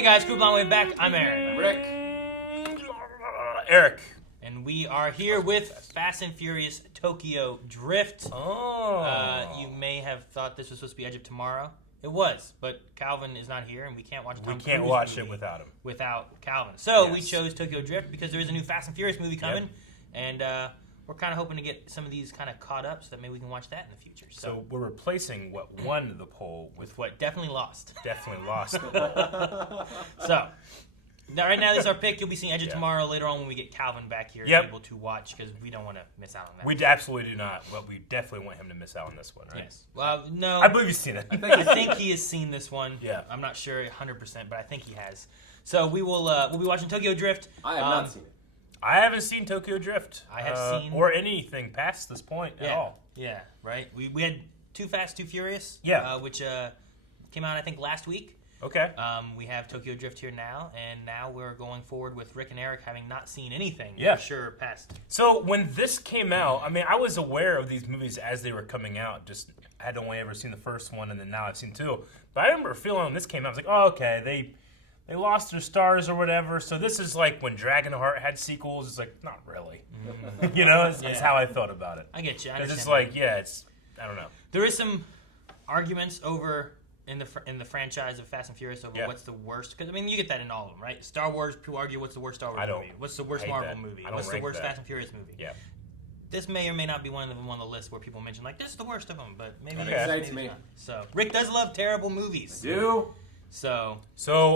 Hey guys, Cool Blonde Way back. I'm Aaron. I'm Rick. Eric. And we are here with Fast and Furious Tokyo Drift. Oh. You may have thought this was supposed to be Edge of Tomorrow. It was, but Calvin is not here, and we can't watch a Tom We can't Cruise watch movie it without him. Without Calvin. So Yes. we chose Tokyo Drift because there is a new Fast and Furious movie coming, and we're kind of hoping to get some of these kind of caught up so that maybe we can watch that in the future. So we're replacing what won the poll with what definitely lost. definitely lost the poll. So, right now this is our pick. You'll be seeing Edge of Yeah. Tomorrow later on when we get Calvin back here Yep. able to watch because we don't want to miss out on that. We absolutely do not. Well, we definitely want him to miss out on this one, right? Yes. Well, no. I believe you've seen it. I think he has seen this one. Yeah. I'm not sure 100%, but I think he has. So we will we'll be watching Tokyo Drift. I have not seen it. I haven't seen Tokyo Drift. I have seen... Or anything past this point at all. Yeah, right? We had Too Fast, Too Furious. Yeah. Which came out, I think, last week. Okay. We have Tokyo Drift here now, and now we're going forward with Rick and Eric having not seen anything Yeah. for sure past. So when this came out, I mean, I was aware of these movies as they were coming out. Just I had only ever seen the first one, and then now I've seen two. But I remember feeling when this came out, I was like, oh, okay, they lost their stars or whatever. So this is like when Dragonheart had sequels. It's like, not really. You know, it's how I felt about it. I get you. I Because understand it's that. like, I don't know. There is some arguments over in the franchise of Fast and Furious over what's the worst. Because I mean, you get that in all of them, right? Star Wars, people argue what's the worst Star Wars movie, what's the worst hate Marvel that. movie, I don't what's the rank worst that. Fast and Furious movie. Yeah. This may or may not be one of them on the list where people mention like this is the worst of them, but maybe Okay. it's Excites maybe me. it's not. So Rick does love terrible movies. Do? So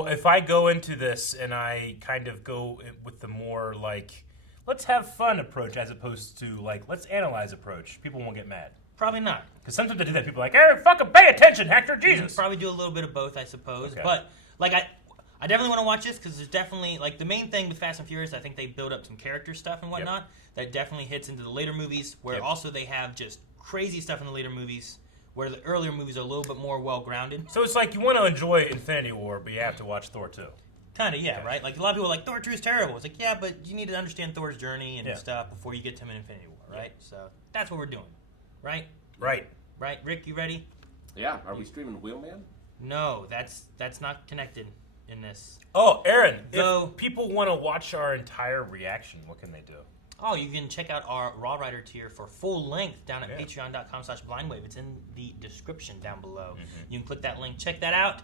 if I go into this and I kind of go with the more like, let's have fun approach as opposed to like, let's analyze approach, people won't get mad. probably not. Because sometimes I do that. People are like, hey, fucking pay attention, Hector, You Jesus. probably do a little bit of both, I suppose. Okay. But like I definitely want to watch this because there's definitely like the main thing with Fast and Furious. I think they build up some character stuff and whatnot that definitely hits into the later movies. Where also they have just crazy stuff in the later movies. Where the earlier movies are a little bit more well grounded. So it's like you want to enjoy Infinity War, but you have to watch Thor 2. Kind of, yeah, right? Like a lot of people are like Thor 2 is terrible. It's like, yeah, but you need to understand Thor's journey and stuff before you get to him in Infinity War, right? So that's what we're doing, right? Right. Right, Rick, you ready? Yeah. Are we streaming Wheelman? No, that's not connected in this. Oh, Aaron, So- if people want to watch our entire reaction, what can they do? Oh, you can check out our Raw Rider tier for full length down at Yeah. patreon.com/blindwave. It's in the description down below. You can click that link, check that out.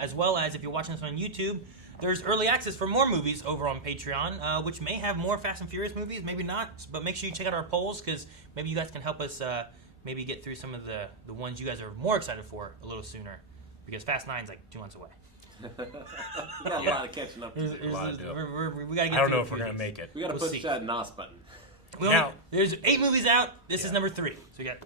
As well as if you're watching this on YouTube, there's early access for more movies over on Patreon, which may have more Fast and Furious movies, maybe not. But make sure you check out our polls because maybe you guys can help us maybe get through some of the ones you guys are more excited for a little sooner. Because Fast 9's like 2 months away. We got a lot of catching up to do. We lot to do. gotta get I don't through know a if we're few going of to these. make it. We got to We'll push see. that NOS button. Now- There's 8 movies out. This is number 3. So we got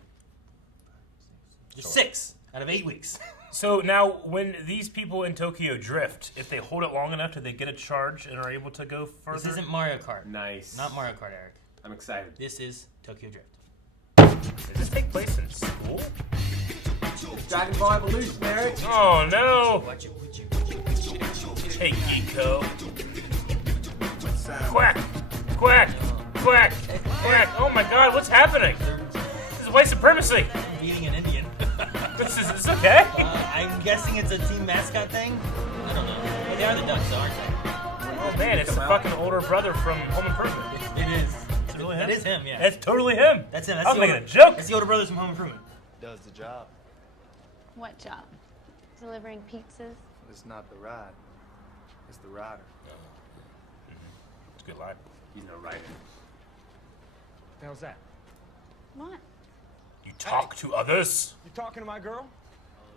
just 6 out of 8 weeks. So now, when these people in Tokyo drift, if they hold it long enough, do they get a charge and are able to go further? This isn't Mario Kart. Nice. Not Mario Kart, Eric. I'm excited. This is Tokyo Drift. Does this take place in school? Dragon Ball Evolution, Eric. Oh, no. Watch it. Hey, Geeko. Quack. Quack. Quack. Quack. Oh, my God. What's happening? This is white supremacy. Beating an Indian. This is okay? I'm guessing it's a team mascot thing. I don't know. Well, they are the Ducks, though, aren't they? Oh, man. It's the fucking older brother from Home Improvement. It is. It's really him? That is him, yeah. That's totally him. That's him. That's I was the making a older- joke. That's the older brothers from Home Improvement. Does the job. What job? Delivering pizzas? It's not the ride. It's the rider. It's a good line. He's no writer. The hell's that? What? You talk to others? You talking to my girl?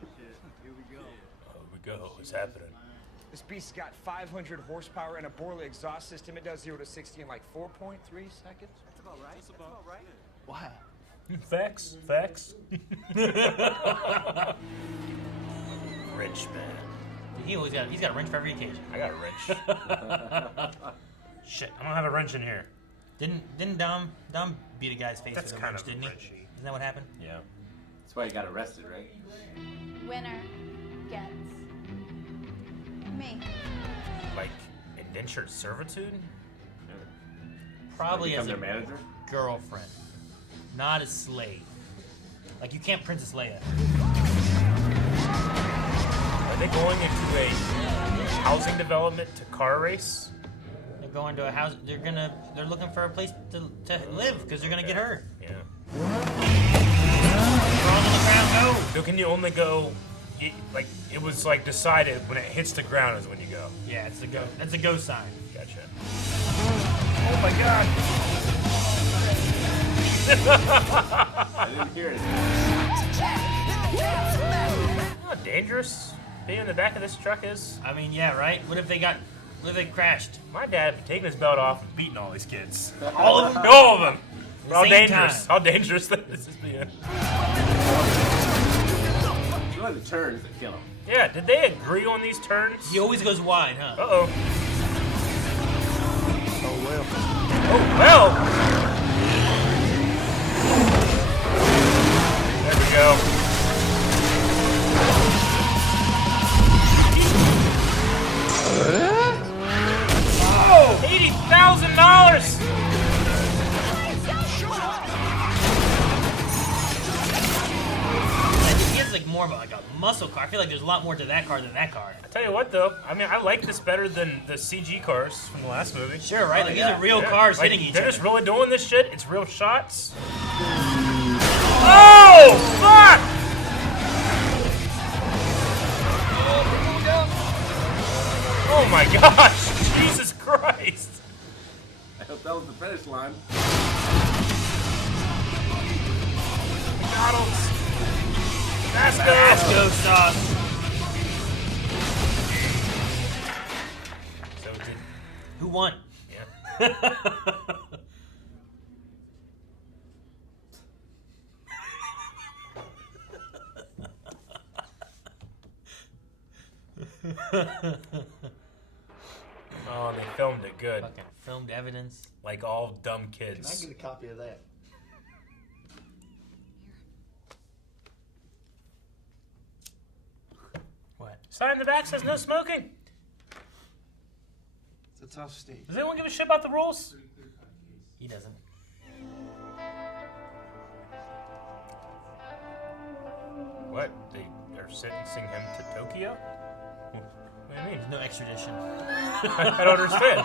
Oh, we go. What's happening? This beast's got 500 horsepower and a Borley exhaust system. It does 0 to 60 in like 4.3 seconds. That's about right. That's about right. Why? Facts. Rich man. He's got a wrench for every occasion. I got a wrench. Shit, I don't have a wrench in here. Didn't Dom beat a guy's face That's with a kind wrench, of didn't he? wrenchy. Isn't that what happened? Yeah. That's why he got arrested, right? Winner gets me. Like indentured servitude? Probably Become as a their manager? girlfriend, not a slave. Like you can't Princess Leia. Are they going into a housing development to car race. They're going to a house. They're looking for a place to live because they're gonna get hurt. Yeah. Crawl on the ground, go. So can you only go? It was like decided when it hits the ground is when you go. Yeah, it's a go. That's a go sign. Gotcha. Oh my god. I didn't hear it. How dangerous being in the back of this truck is. I mean, yeah, right. What if they crashed? My dad would be taking his belt off and beating all these kids. All of them. All of them. The How same dangerous. time. How dangerous that this is being. It's really the turns that kill him. Yeah, did they agree on these turns? He always goes wide, huh? Uh-oh. Oh, well. Oh, well. There we go. Oh, $80,000. He has like more of a muscle car. I feel like there's a lot more to that car than that car. I tell you what, though. I mean, I like this better than the CG cars from the last movie. Sure, right? Like, yeah. these are real Yeah, cars like, hitting each They're other. just really doing this shit. It's real shots. Oh, fuck! Oh my gosh! Jesus Christ! I hope that was the finish line. McDonald's! Nasco! Go sauce. So did... Who won? Yeah. Oh, they filmed it good. Fucking filmed evidence. Like all dumb Can I kids. get a copy of that? What? Sign in the back says no smoking. It's a tough state. Does anyone give a shit about the rules? He doesn't. What? They're sentencing him to Tokyo? What do you mean? There's no extradition. I don't understand.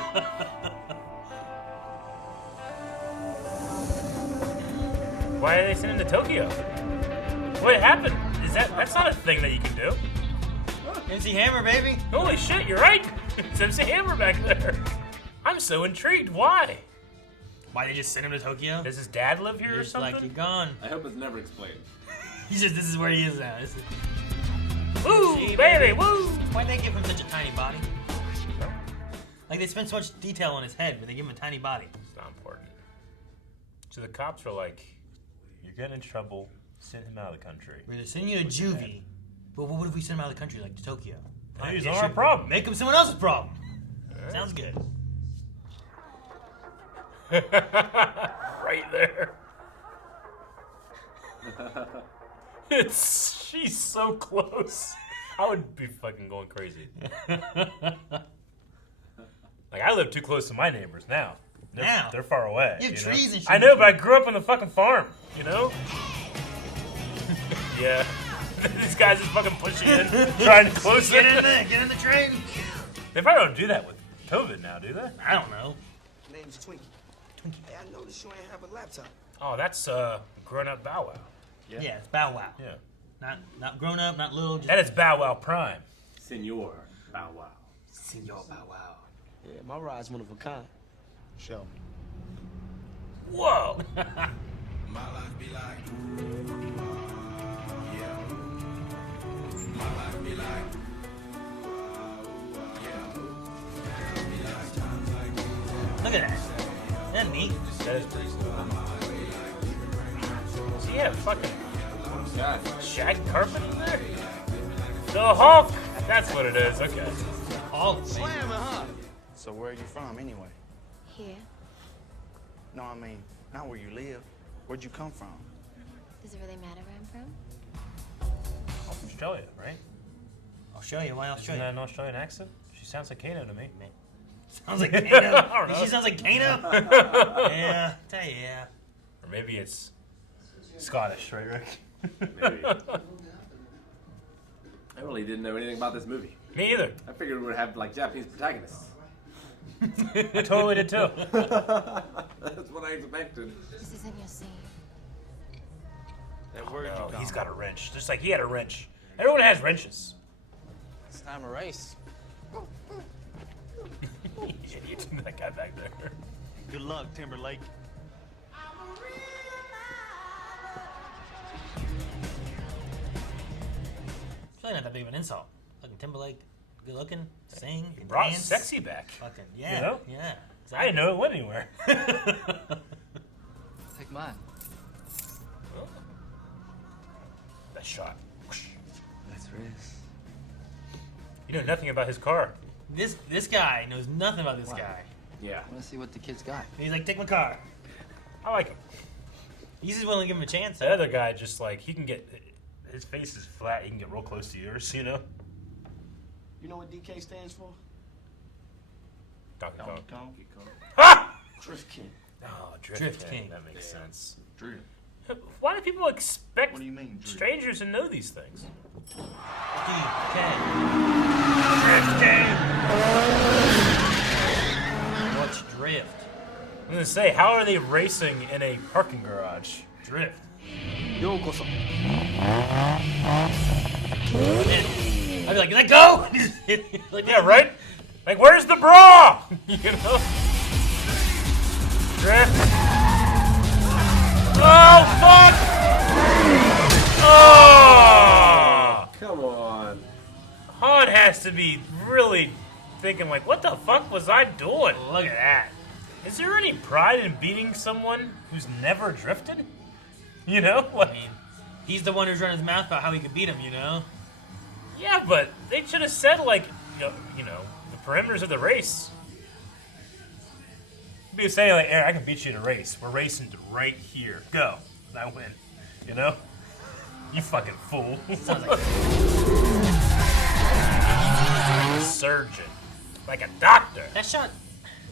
Why are they sending him to Tokyo? What happened? That's not a thing that you can do. MC Hammer, baby. Holy shit, you're right. It's MC Hammer back there. I'm so intrigued. Why? Why they just send him to Tokyo? Does his dad live here You're or just like, something? you're gone. I hope it's never explained. This is where he is now. Woo, See, baby, woo! Why'd they give him such a tiny body? Like, they spend so much detail on his head, but they give him a tiny body. It's not important. So the cops are like, you're getting in trouble. Send him out of the country. We're gonna send you to juvie, but what if we send him out of the country, like to Tokyo? He's Yeah, not our sure. problem. Make him someone else's problem. Sounds good. Right there. She's so close. I would be fucking going crazy. Like, I live too close to my neighbors now. They're far away. You have know? trees and shit. I know, but I grew up on the fucking farm, you know? Yeah. These guys just fucking push you in, trying to close it. Get in the train. They probably don't do that with COVID now, do they? I don't know. Name's Twinkie. Hey, I noticed you ain't have a laptop. Oh, that's grown-up Bow Wow. Yeah, it's Bow Wow. Yeah. Not grown up, not little. Just That is Bow Wow Prime. Senor Bow Wow. Senor Bow Wow. Yeah, my ride's one of a kind. Show me. Whoa! Look at that. Isn't that neat? That is pretty cool. So yeah, fucking God. shag carpet in there? The Hulk! That's what it is, okay. Oh, Slam it, huh? So where are you from, anyway? Here. No, I mean, not where you live. Where'd you come from? Does it really matter where I'm from? I'm from Australia, right? I'll show you. Why I'll show Isn't you. that an Australian accent? She sounds like Kano to me. Sounds like Kano. I don't know. She sounds like Kano. Yeah, tell you, yeah. Or maybe it's Scottish, right, Rick? Maybe. I really didn't know anything about this movie. Me either. I figured we would have like Japanese protagonists. I totally did too. That's what I expected. This isn't your scene. That word No, you he's got. got a wrench. Just like he had a wrench. Everyone has wrenches. It's time to race. Idiot. That guy back there. Good luck, Timberlake. It's really not that big of an insult. Fucking Timberlake, good looking, sing, He brought dance. sexy back. Fucking yeah, You know? yeah. I didn't know it went anywhere. Take mine. That shot. That's Riz. You know nothing about his car. This guy knows nothing about this guy. Yeah. I want to see what the kid's got. And he's like, take my car. I like him. He's just willing to give him a chance. The other guy just like he can get his face is flat. He can get real close to yours. You know. You know what DK stands for? Donkey Kong. Donkey Kong. Ah! Drift King. Oh, Drift King. That makes sense. Drift. Why do people expect What do you mean, Drift? strangers to know these things? DK. Drift King. What's drift? I'm gonna say, how are they racing in a parking garage? Drift. Yokoso. I'd be like, let go! Like, Yeah, right? Like, where's the bra? You know? Drift. Oh, fuck! Oh! Come on. Han has to be really thinking, like, what the fuck was I doing? Look at that. Is there any pride in beating someone who's never drifted? You know? Like, I mean, he's the one who's running his mouth about how he could beat him, you know? yeah, but they should have said, like, you know, the parameters of the race. Be saying, like, Aaron, I can beat you in a race. We're racing to right here. Go. And I win. You know? You fucking fool. Sounds like Like a surgeon. Like a doctor. that shot.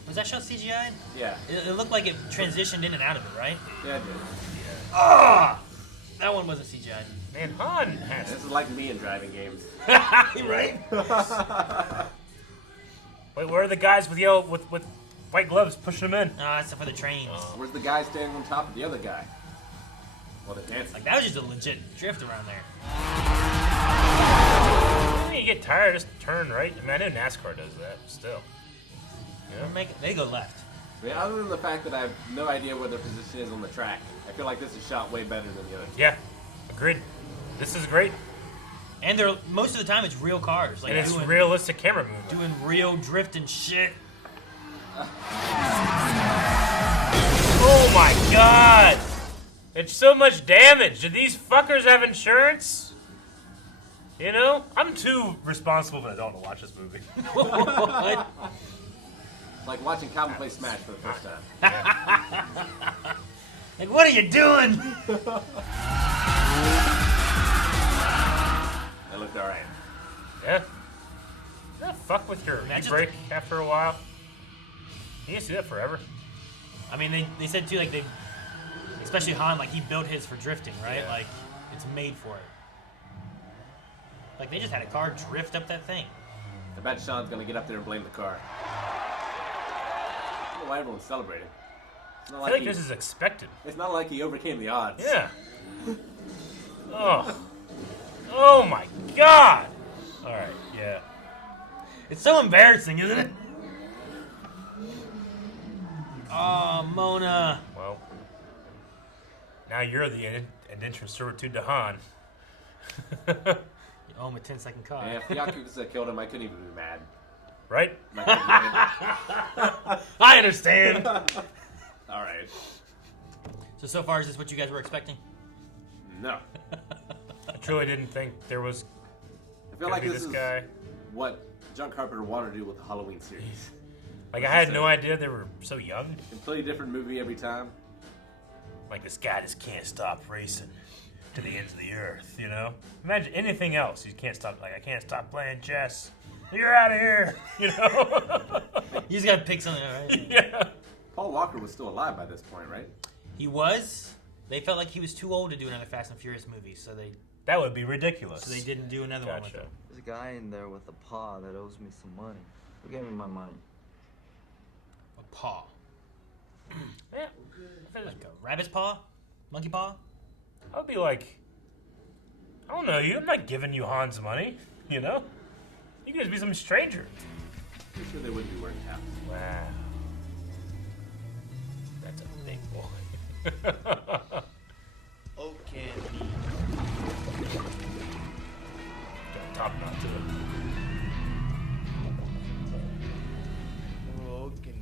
Was that shot CGI? Yeah. It looked like it transitioned in and out of it, right? Yeah, I did. Ah! That one wasn't CGI. Man, Han has This is like me in driving games. Right? Wait, where are the guys with yellow with white gloves pushing them in? That's for the trains. Where's the guy standing on top of the other guy? Well, the dancing. Like, that was just a legit drift around there. When you get tired, just turn right. I mean, I know NASCAR does that, but still. They go left. I mean, other than the fact that I have no idea where their position is on the track, I feel like this is shot way better than the other. Yeah, agreed. This is great. And they're most of the time it's real cars. Like And it's doing, realistic camera movement. doing real drifting shit. Oh my god! It's so much damage. Do these fuckers have insurance? You know? I'm too responsible of an adult to watch this movie. What? It's like watching Calvin play Smash for the first time. Like, what are you doing? It looked alright. Yeah. Does that fuck with your Imagine- e-brake after a while? You can see that forever. I mean, they said too, like they, especially Han, like he built his for drifting, right? Yeah. Like it's made for it. Like they just had a car drift up that thing. I bet Sean's gonna get up there and blame the car. I don't know why everyone's celebrating. It's not I like, feel like this is expected. it's not like he overcame the odds. Yeah. Oh. Oh my god! Alright, yeah. It's so embarrassing, isn't it? Oh, Mona. Well. Now you're the indentured servitude to Han. You owe him a 10-second car. And if the Yakuza killed him, I couldn't even be mad. Right? I understand. Alright. So far, is this what you guys were expecting? No. I truly didn't think there was I feel gonna like be this this is guy. what John Carpenter wanted to do with the Halloween series. Like, I had no idea they were so young. Completely different movie every time. Like, this guy just can't stop racing to the ends of the earth, you know? Imagine anything else. You can't stop, like, I can't stop playing chess. You're out of here, you know? You just gotta pick something, right? Yeah. Paul Walker was still alive by this point, right? He was. They felt like he was too old to do another Fast and Furious movie, so they That would be ridiculous. So they didn't do another one with Gotcha. him. There's a guy in there with a paw that owes me some money. Who gave me my money? A paw. Yeah. Like a rabbit's paw? Monkey paw? I would be like, I don't know you. I'm not giving you Han's money. You know? You could just be some stranger. Pretty sure they wouldn't be wearing caps. Wow. That's a big boy. Okay. Got top knot to it. Okay.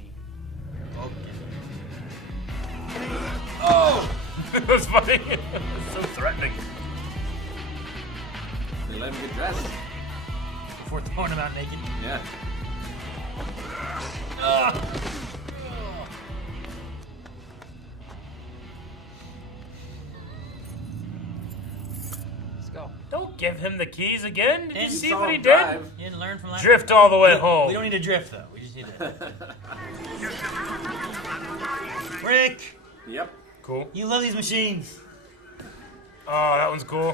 Oh! That was funny. It's so threatening. They let him get dressed. Before throwing him out naked. Yeah. Let's go. Don't give him the keys again. Did you You see saw what he him did? drive. You didn't learn from last Drift all the way we, home. We don't need to drift, though. We just need to... Rick! Yep. Cool. You love these machines. Oh, that one's cool.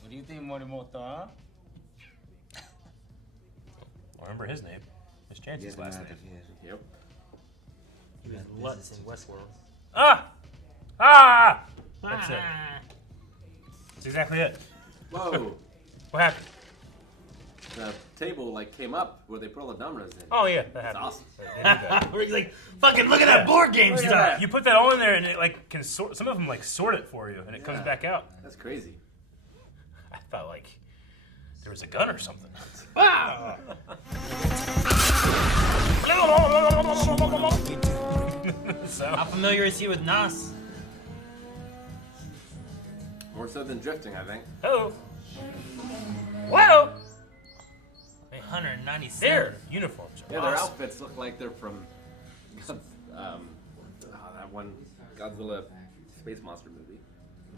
What do you think, Morimoto, huh? I remember his name. Miss Chance's last name. Yep. He was Lutz in Westworld. Ah! Ah! That's it. That's exactly it. Whoa. What happened? The table like came up where they put all the dominoes in. Oh yeah, that That's happened. awesome. They did that. Rick's like, fucking look at that board game Look at stuff. that. You put that all in there, and it like can sort. Some of them like sort it for you, and it comes Yeah. back out. That's crazy. I thought like there was a gun or something. Wow. So How familiar is he with Nas? More so than drifting, I think. oh, whoa, 197. their uniforms are Yeah, their awesome. outfits look like they're from that one Godzilla space monster movie.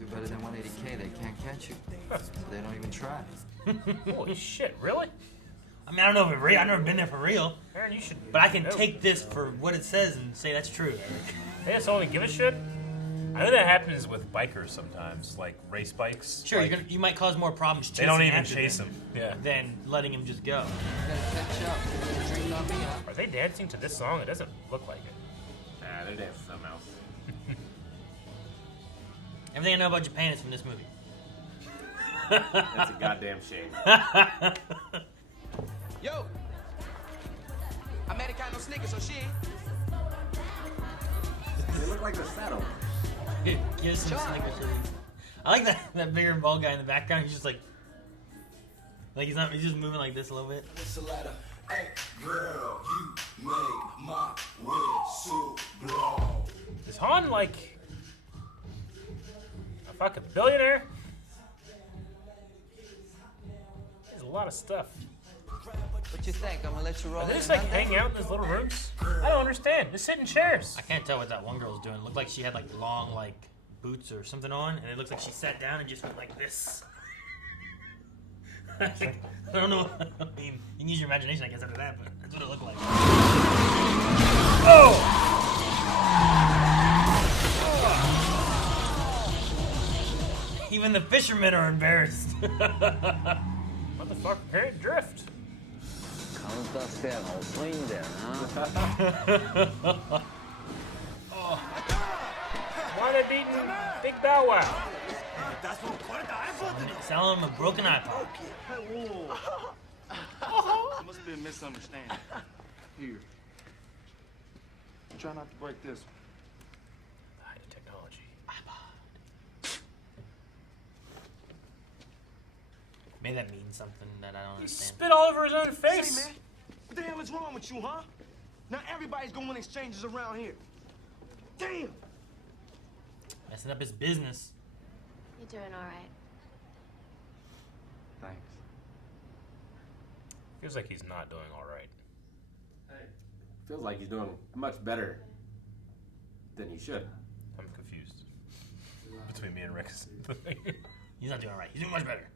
Do better than 180K. They can't catch you. So they don't even try. Holy shit, really? I mean, I don't know if it's real. I've never been there for real. Aaron, you should. But I can know. take this for what it says and say that's true. They just only give a shit. I know that happens with bikers sometimes, like race bikes. Sure, like, you might cause more problems they chasing don't even after chase them them. Yeah. than letting him just go. You gotta catch up. Drink on me, huh? Are they dancing to this song? It doesn't look like it. Nah, they're dancing something else. Everything I know about Japan is from this movie. That's a goddamn shame. Yo! Americano Snickers, so shit. They look like they're saddled. Give us some Snickers. I like that bigger bald guy in the background. He's just like he's just moving like this a little bit. It's a letter. Hey, girl, you make my whistle blow. Is Han like a fucking billionaire? There's a lot of stuff. What you think? I'm gonna let you roll Are they in just like Monday? hanging out in these little rooms? I don't understand. Just sit in chairs. I can't tell what that one girl's doing. It looked like she had like long boots or something on, and it looks like she sat down and just went like this. I don't know. I mean, you can use your imagination, I guess, after that, but that's what it looked like. Oh! Even the fishermen are embarrassed. Motherfucker, can't drift. Why they beating Big Bow Wow? Selling him a broken iPod. It must be a misunderstanding. Here. Try not to break this one. High technology. May that mean something that I don't He understand. spit all over his own Say, face. man, what the hell is wrong with you, huh? Now everybody's going exchanges around here. Damn! Messing up his business. You're doing all right. Thanks. Feels like he's not doing all right. Feels like he's doing much better than he should. I'm confused between me and Rick's. He's not doing all right. He's doing much better.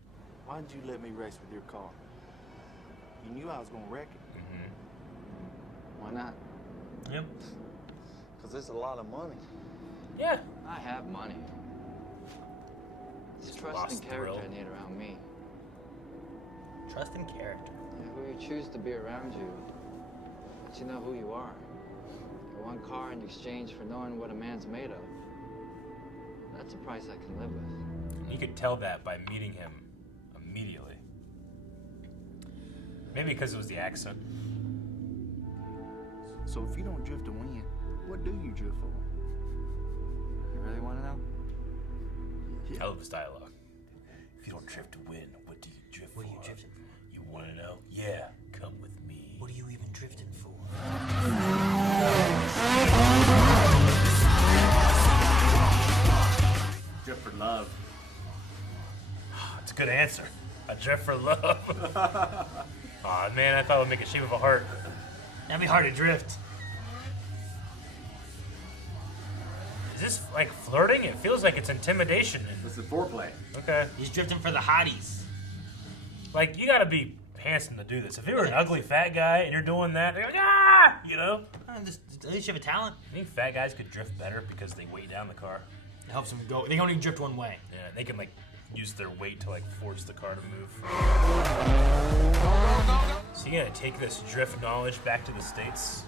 Why didn't you let me race with your car? You knew I was gonna wreck it. Why not? Yep. Cause it's a lot of money. Yeah. I have money. It's trust lost and the character thrill. I need around me. Trust and character. Yeah, who you choose to be around you, lets you know who you are. One car in exchange for knowing what a man's made of. That's a price I can live with. You could tell that by meeting him immediately. Maybe because it was the accent. So if you don't drift to win, what do you drift for? You really want to know? I love this dialogue. If you don't drift to win, what do you drift What for? are you drifting for? You want to know? Yeah, come with me. What are you even drifting for? Drift for love. That's a good answer. I drift for love. Aw, man, I thought it would make a shape of a heart. That'd be hard to drift. Is this like flirting? It feels like it's intimidation. This is foreplay. Okay. He's drifting for the hotties. Like, you gotta be handsome to do this. If you were an ugly fat guy and you're doing that, you're like, ah! You know? At least you have a talent. I think fat guys could drift better because they weigh down the car. It helps them go. They can only drift one way. Yeah, they can, like, use their weight to, like, force the car to move. So you gonna take this drift knowledge back to the States?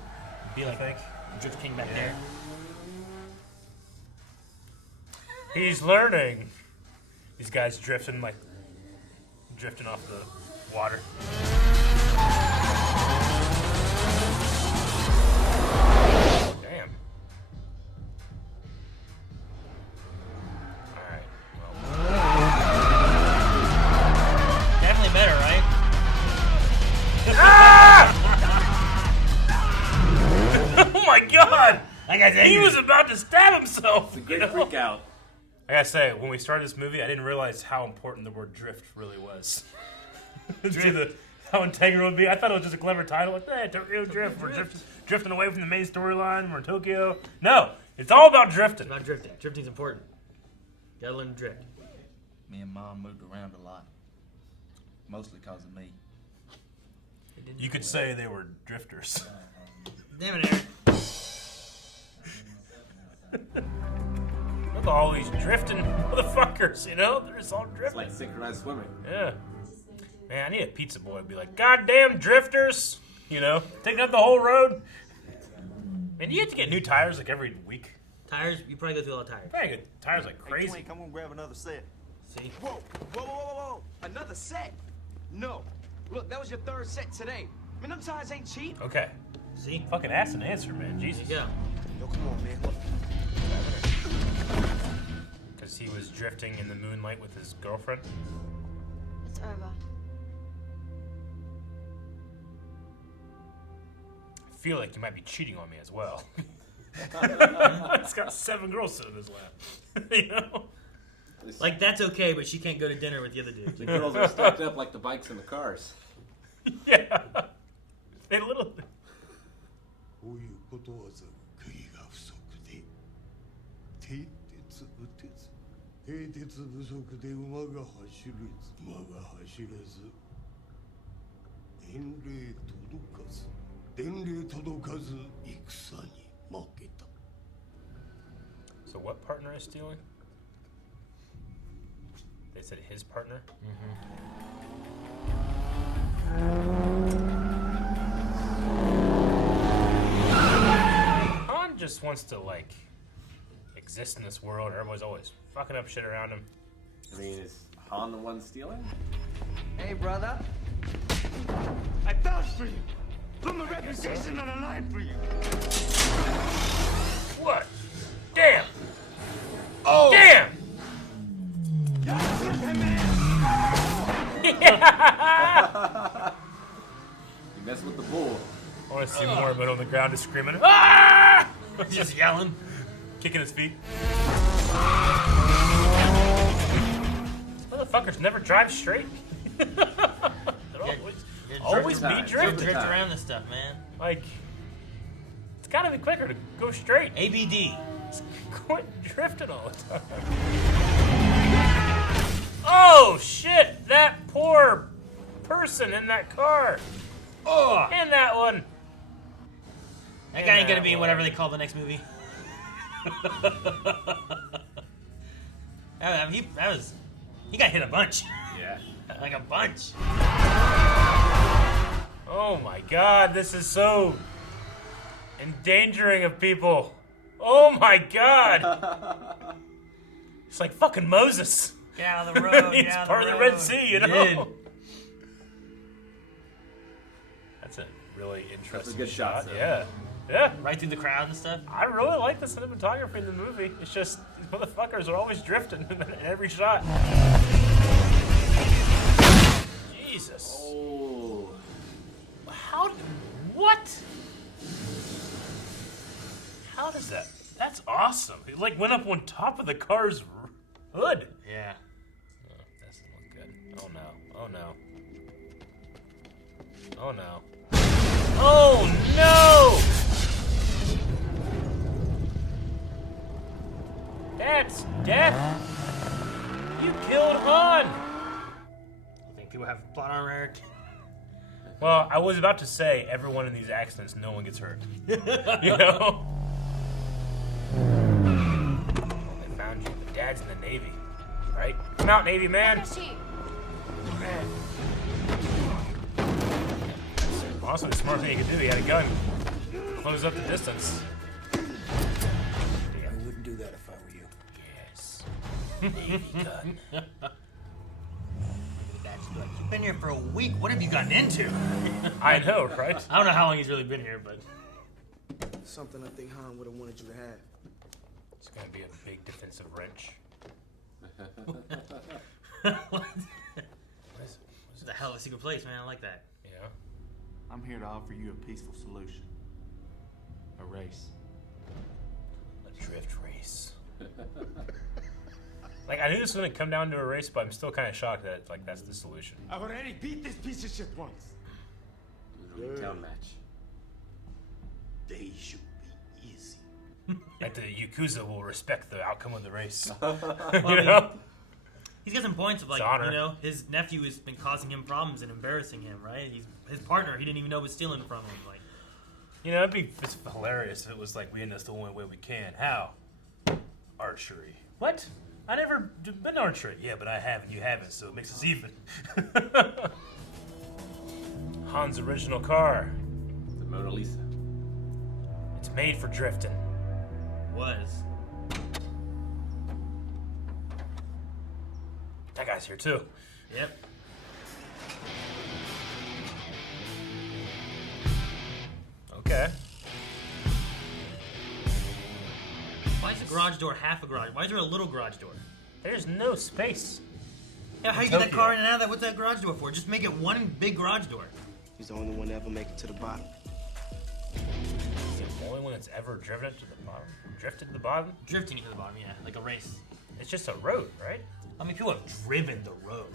Be like, think? Drift King back there. He's learning. These guys drifting off the water. Damn. Alright, well. Definitely better, right? Oh my god! That guy's He angry. was about to stab himself! It's a great freak out. I gotta say, when we started this movie, I didn't realize how important the word drift really was. How integral it would be. I thought it was just a clever title. Like, hey, Tokyo Drift. We're drifting away from the main storyline. We're in Tokyo. No, it's all about drifting. Not drifting. Drifting's important. Gotta learn to drift. Me and Mom moved around a lot. Mostly because of me. You could say they were drifters. Damn it, Aaron. Look at all these drifting motherfuckers, you know? They're just all It's drifting. like synchronized swimming. Yeah. Man, I need a pizza boy to be like, goddamn drifters! You know? Taking up the whole road. Man, do you have to get new tires like every week? Tires, you probably go through a lot of tires. I get tires like Hey, crazy. Twink, come on, grab another set. See? Whoa, whoa, whoa, whoa, whoa. Another set? No. Look, that was your third set today. I mean, them tires ain't cheap. Okay. See? Fucking ask and answer, man. Jesus. Yeah. Yo, come on, man. Look. Because he was drifting in the moonlight with his girlfriend. It's over. I feel like you might be cheating on me as well. It's got 7 girls sitting in his lap. You know? Like, that's okay, but she can't go to dinner with the other dude. The girls are stacked up like the bikes in the cars. Yeah. They literally. こういうことわざ釘が不足で蹄鉄不鉄蹄鉄不足で馬が走れず馬が走れず伝令届かず伝令届かず戦に負けた So what partner is stealing? They said his partner? Han just wants to, like, exist in this world. Everybody's always fucking up shit around him. I mean, is Han the one stealing? Hey, brother. I vouch for you. Put my reputation on the line for you. What? Damn! Oh! Damn! You mess with the bull. I want to see more, but on the ground is screaming, ah! Just yelling. Kicking his feet. These motherfuckers never drive straight. They're always time. be Drift drifting. around this stuff, man. Like, it's gotta be quicker to go straight. ABD. Quit drifting all the time. Oh shit! That poor person in that car. Oh, and that one. That guy ain't gonna be in whatever they call the next movie. He got hit a bunch. Yeah. Like a bunch. Oh my God, this is so endangering of people. Oh my God. It's like fucking Moses. Get out of the road. It's part of the Red Sea, you know? That's a really interesting good shot, though. Yeah. Yeah. Right through the crowd and stuff. I really like the cinematography in the movie. It's just, these motherfuckers are always drifting in every shot. Jesus. Oh. What? How does that? That's awesome. It like went up on top of the car's hood. Yeah. Oh, that doesn't look good. Oh no. Oh no. Oh no. Oh no! That's death. You killed Han. You think people have plot armor? Well, I was about to say, everyone in these accidents, no one gets hurt. You know? They found you, but Dad's in the Navy, right? Come out, Navy man. Honestly, the smart thing he could do, he had a gun. Close up the distance. I wouldn't do that if I were you. Yes. Navy gun. You've been here for a week. What have you gotten into? I know, right? I don't know how long he's really been here, but... Something I think Han would have wanted you to have. It's gonna be a big defensive wrench. What is the hell of a secret place, man. I like that. Yeah. I'm here to offer you a peaceful solution. A race. A drift race. Like, I knew this was gonna come down to a race, but I'm still kind of shocked that like that's the solution. I've already beat this piece of shit once. Town match. They should be easy. Like the Yakuza will respect the outcome of the race. Well, You know? He's got some points of like, It's honor. you know, his nephew has been causing him problems and embarrassing him, right? His partner, he didn't even know was stealing from him. Like, You know, it's hilarious if it was like we end this the only way we can. How? Archery. What? I never been archery. Yeah, but I have and you haven't, so it makes us even. Han's original car. The Mona Lisa. It's made for drifting. was. That guy's here too. Yep. Okay. Why is the garage door half a garage? Why is there a little garage door? There's no space. Yeah, how you get that car in and out of that? What's that garage door for? Just make it one big garage door. He's the only one to ever make it to the bottom. He's the only one that's ever driven it to the bottom. Drifted to the bottom? Drifting it to the bottom, yeah, like a race. It's just a road, right? I mean, people have driven the road.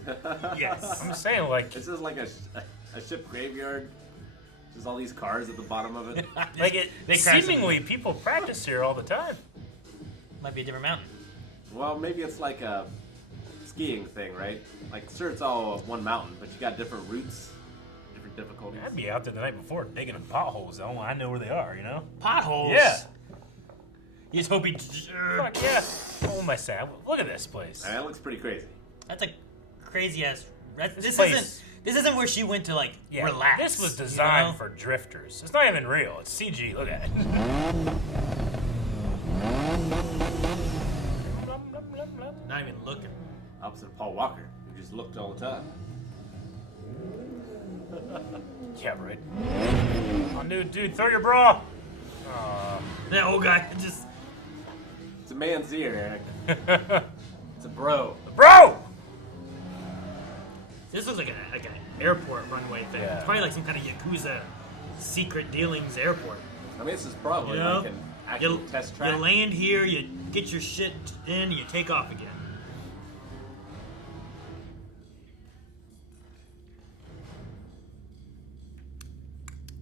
Yes. I'm saying, like... This is like a ship graveyard. There's all these cars at the bottom of it. Like, seemingly, people practice here all the time. Might be a different mountain. Well, maybe it's like a skiing thing, right? Like, sure, it's all one mountain, but you got different routes, different difficulties. I'd be out there the night before digging in potholes, though. I know where they are, you know? Potholes? Yeah. You just hope he... Fuck yeah. Oh, my sad. Look at this place. That looks pretty crazy. That's a crazy-ass... This place- isn't where she went to, like, Yeah, relax. this was designed you know? for drifters. It's not even real. It's CG. Look at it. Not even looking. Opposite of Paul Walker, who just looked all the time. Yeah, right. Oh, dude, throw your bra. That old guy just... It's a man's ear, Eric. It's a bro. Bro! This looks like an airport runway thing. Yeah. It's probably like some kind of Yakuza secret dealings airport. I mean, this is probably You know? like an actual test track. You land here, you get your shit in, you take off again.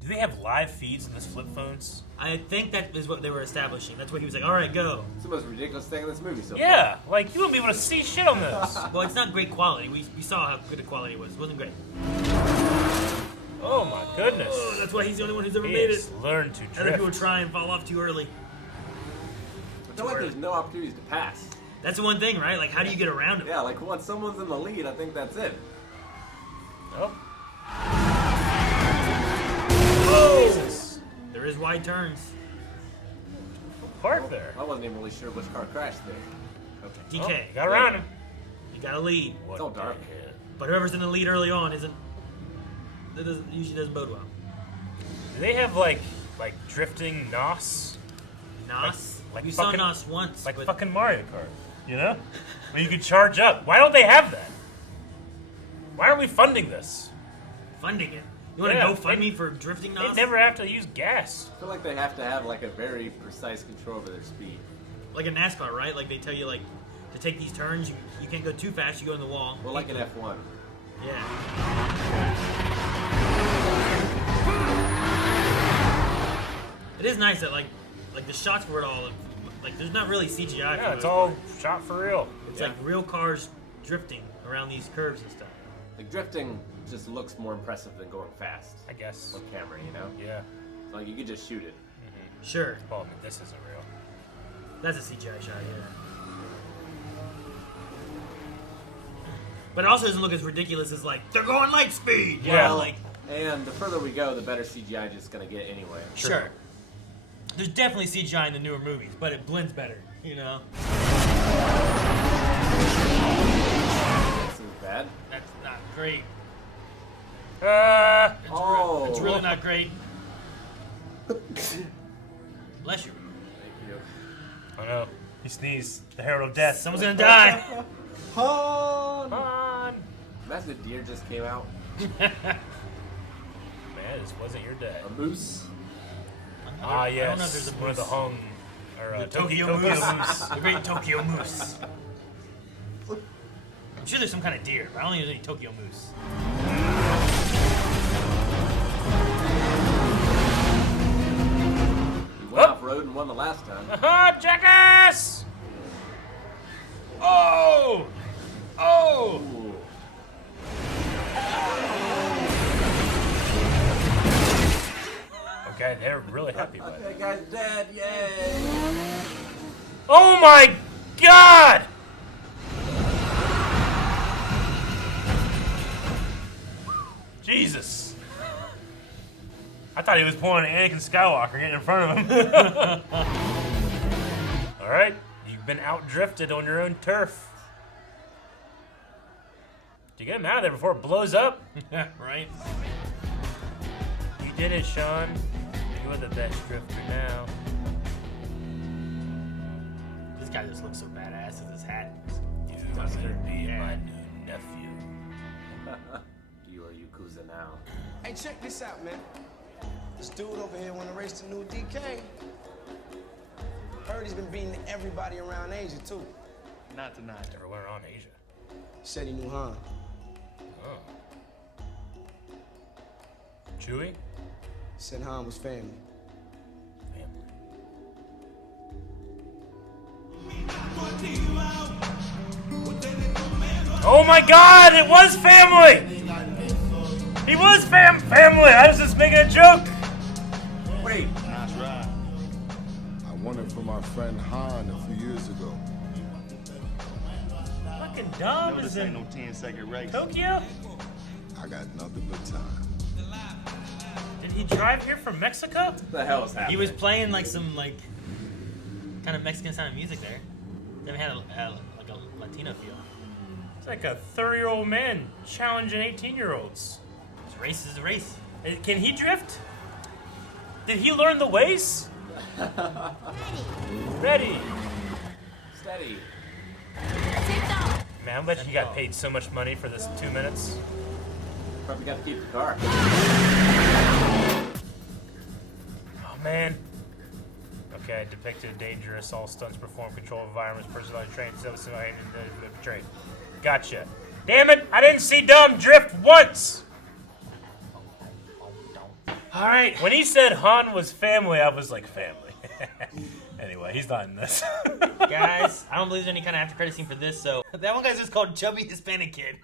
Do they have live feeds in this flip phones? I think that is what they were establishing. That's why he was like, all right, go. It's the most ridiculous thing in this movie so Yeah, like you wouldn't be able to see shit on this. Well, it's not great quality. We saw how good the quality was. It wasn't great. Oh my goodness. Oh, that's why he's the only one who's ever He made has it. learned to Other people drift. try and fall off too early. I feel like there's no opportunities to pass. That's the one thing, right? Like, how do you get around him? Yeah, like once someone's in the lead, I think that's it. Oh. Jesus. There is wide turns. Park there. I wasn't even really sure which car crashed there. Okay. DK. Got around him. You got a lead. It's all dark. But whoever's in the lead early on usually doesn't bode well. Do they have like drifting NOS? NOS? Like we saw fucking- NOS once. Like but fucking Mario Kart, you know? Where you could charge up. Why don't they have that? Why aren't we funding this? funding it. You want to go fund me for drifting NOS? They never have to use gas. I feel like they have to have like a very precise control over their speed. Like a NASCAR, right? Like they tell you like to take these turns, you can't go too fast, you go in the wall. Well, like an F1. Yeah. It is nice that like the shots for it all, like there's not really CGI. Yeah, it's all shot for real. It's like real cars drifting around these curves and stuff. Like drifting just looks more impressive than going fast. I guess. On camera, you know? Yeah. So like you could just shoot it. Mm-hmm. Sure. Oh, I mean, this isn't real. That's a CGI shot, yeah. But it also doesn't look as ridiculous as like they're going light speed. Yeah. Well, like, and the further we go, the better CGI just gonna get anyway. Sure. There's definitely CGI in the newer movies, but it blends better, you know? This is bad. That's not great. It's really not great. Bless you. Thank you. Oh no. He sneezed. The herald of death. Someone's gonna die. Han! Imagine a deer just came out. Man, this wasn't your day. A moose. Ah, yes. I don't know if there's a one of the moose. home. Or, The Tokyo Moose. The great Tokyo Moose. I'm sure there's some kind of deer, but I don't think there's any Tokyo Moose. We went off road and won the last time. Aha, jackass! Oh! Oh! Ooh. Okay, they're really happy with it. That guy's dead, yay! Oh my god! Jesus. I thought he was pulling Anakin Skywalker getting in front of him. Alright, you've been out-drifted on your own turf. Did you get him out of there before it blows up? Right? You did it, Sean. You're the best drifter now. This guy just looks so badass with his hat. You will be my new nephew. You are Yakuza now. Hey, check this out, man. This dude over here want to race the new DK. Heard he's been beating everybody around Asia, too. Not tonight. Everywhere on Asia. Said he knew Han. Oh. Chewie? Said Han was family. Oh my god, it was family! He was family! I was just making a joke! Wait! That's right. I won it from my friend Han a few years ago. Fucking dumb No, is this ain't in no 10-second race. Tokyo? I got nothing but time. Did he drive here from Mexico? What the hell is happening? He was playing like some kind of Mexican sounding music there. Then had like a Latino feel. It's like a 30-year-old man challenging 18-year-olds. This race is a race. Can he drift? Did he learn the ways? Ready. Steady. Man, I bet you got paid so much money for this 2 minutes. Probably got to keep the car. Oh, man. Okay, depicted dangerous, all stunts performed, control environments, personality trained, trained. Gotcha. Damn it, I didn't see Dom drift once! Alright, when he said Han was family, I was like, family. Anyway, he's not in this. Guys, I don't believe there's any kind of after credit scene for this, so that one guy's just called Chubby Hispanic Kid.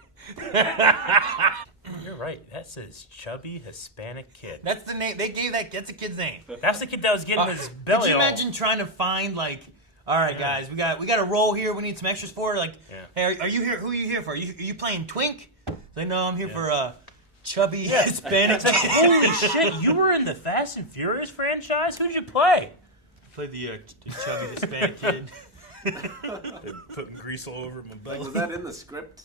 You're right, that says Chubby Hispanic Kid. That's the name they gave that's a kid's name. That's the kid that was getting his belly Could you all- imagine trying to find like All right, guys, we got a roll here. We need some extras for. Like, hey, are you here? Who are you here for? Are you playing Twink? Like, no, I'm here for chubby Hispanic. It's like, holy shit, you were in the Fast and Furious franchise? Who'd you play? I played the chubby Hispanic kid. Putting grease all over my butt. Like, was that in the script?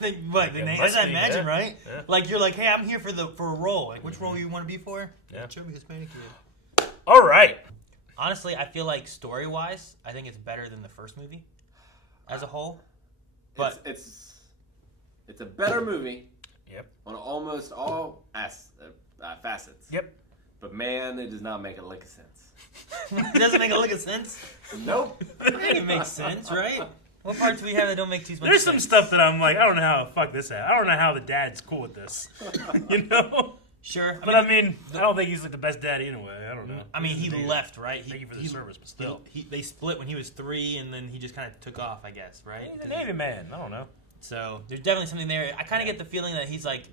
That's what I imagine, right? Yeah. Like, you're like, hey, I'm here for a role. Like, which role you want to be for? Yeah. Chubby Hispanic kid. All right. Honestly, I feel like story-wise, I think it's better than the first movie as a whole. But it's a better movie. Yep. On almost all facets. Yep. But man, it does not make a lick of sense. It doesn't make a lick of sense? Nope. It makes sense, right? What parts do we have that don't make too much sense? There's some stuff that I'm like, I don't know how fuck this out. I don't know how the dad's cool with this. You know? Sure. I mean, I don't think he's like the best daddy anyway. I don't know. I mean, he left, right? Thank you for the service, but still. They split when he was 3, and then he just kind of took off, I guess, right? He's a Navy man. I don't know. So there's definitely something there. I kind of get the feeling that he's like,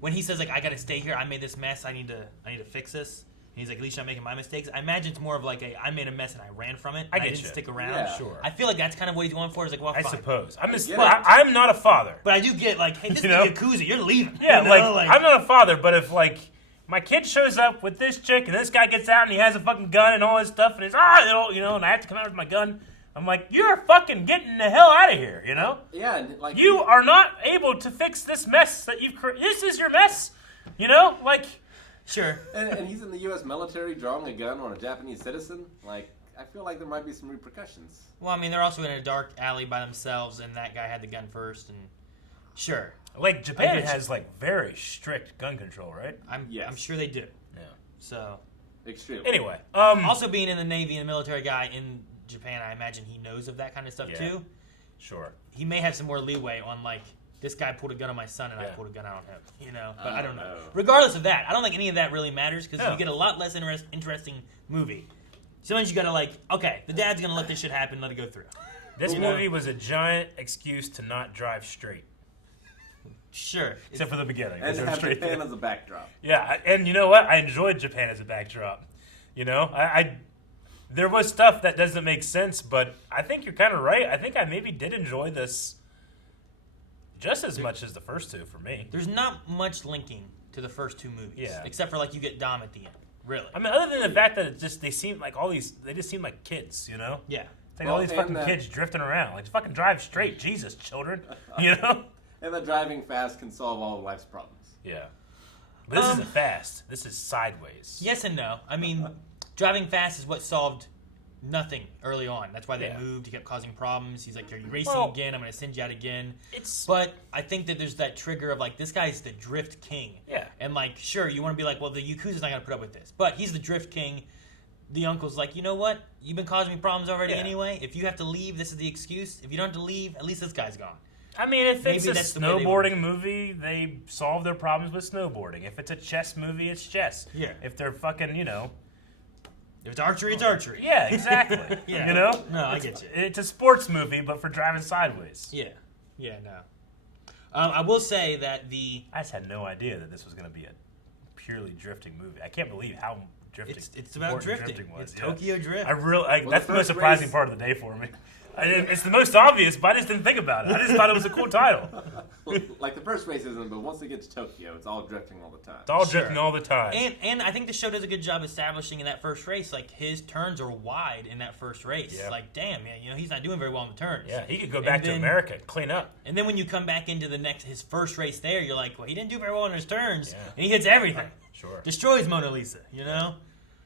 when he says like, I got to stay here. I made this mess. I need to fix this. And he's like, at least I'm making my mistakes. I imagine it's more of like I made a mess and I ran from it. I didn't stick around. Yeah. Sure. I feel like that's kind of what he's going for. Is like, well, fine. I suppose. I'm not a father. But I do get like, hey, this is the Yakuza. You're leaving. Yeah, you know? like I'm not a father, but if like my kid shows up with this chick and this guy gets out and he has a fucking gun and all this stuff and he's and I have to come out with my gun. I'm like, you're fucking getting the hell out of here, you know? Yeah, like you are not able to fix this mess that you've created. This is your mess, you know? Like, sure. And he's in the U.S. military drawing a gun on a Japanese citizen. Like, I feel like there might be some repercussions. Well, I mean, they're also in a dark alley by themselves, and that guy had the gun first, and sure. Like, Japan has, like, very strict gun control, right? I'm sure they do. Yeah. So. Extremely. Anyway. Also being in the Navy and a military guy in Japan, I imagine he knows of that kind of stuff, too. Sure. He may have some more leeway on, like, this guy pulled a gun on my son and I pulled a gun out on him, you know? But I don't know. Regardless of that, I don't think any of that really matters because you get a lot less interesting movie. Sometimes you gotta like, okay, the dad's gonna let this shit happen, let it go through. This movie was a giant excuse to not drive straight. Sure. Except for the beginning. And have Japan as a backdrop. Yeah, and you know what? I enjoyed Japan as a backdrop. You know? There was stuff that doesn't make sense, but I think you're kind of right. I think I maybe did enjoy this just as much as the first two for me. There's not much linking to the first two movies. Yeah. Except for like you get Dom at the end. Really. I mean, other than the fact that it just they seem like they just seem like kids, you know? Yeah. It's like all these fucking kids drifting around. Like, fucking drive straight. Jesus, children. You know? And that driving fast can solve all of life's problems. Yeah. But this isn't fast. This is sideways. Yes and no. I mean, driving fast is what solved nothing early on. That's why they moved. He kept causing problems. He's like, "Are you racing again? I'm going to send you out again." But I think that there's that trigger of like, this guy's the drift king. Yeah. And like, sure, you want to be like, well, the Yakuza's not going to put up with this, but he's the drift king. The uncle's like, you know what? You've been causing me problems already anyway. If you have to leave, this is the excuse. If you don't have to leave, at least this guy's gone. I mean, if it's Maybe a that's snowboarding movie, they solve their problems with snowboarding. If it's a chess movie, it's chess. Yeah. If they're fucking, you know. If it's archery, it's archery. Yeah, exactly. Yeah. You know? No, I get you. It's a sports movie, but for driving sideways. Yeah. Yeah, no. I will say that I just had no idea that this was going to be a purely drifting movie. I can't believe how drifting it's about drifting. was. It's Tokyo Drift. That's the most surprising part of the day for me. It's the most obvious, but I just didn't think about it. I just thought it was a cool title. Well, like the first race isn't, but once they get to Tokyo, it's all drifting all the time. It's all drifting all the time. And I think the show does a good job establishing in that first race, like his turns are wide in that first race. Yep. Like, damn, man, you know, he's not doing very well in the turns. Yeah, he could go back to America and clean up. And then when you come back into his first race there, you're like, well, he didn't do very well in his turns, and he hits everything. Sure. Destroys Mona Lisa, you know?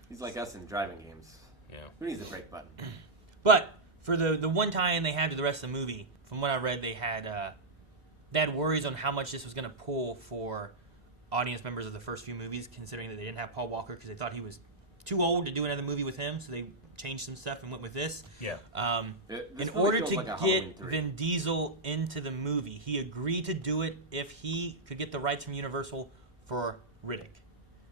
He's like us in driving games. Yeah. Who needs a brake button? But for the one tie-in they had to the rest of the movie, from what I read, they had worries on how much this was going to pull for audience members of the first few movies, considering that they didn't have Paul Walker because they thought he was too old to do another movie with him, so they changed some stuff and went with this. Yeah. In order to get Vin Diesel into the movie, he agreed to do it if he could get the rights from Universal for Riddick.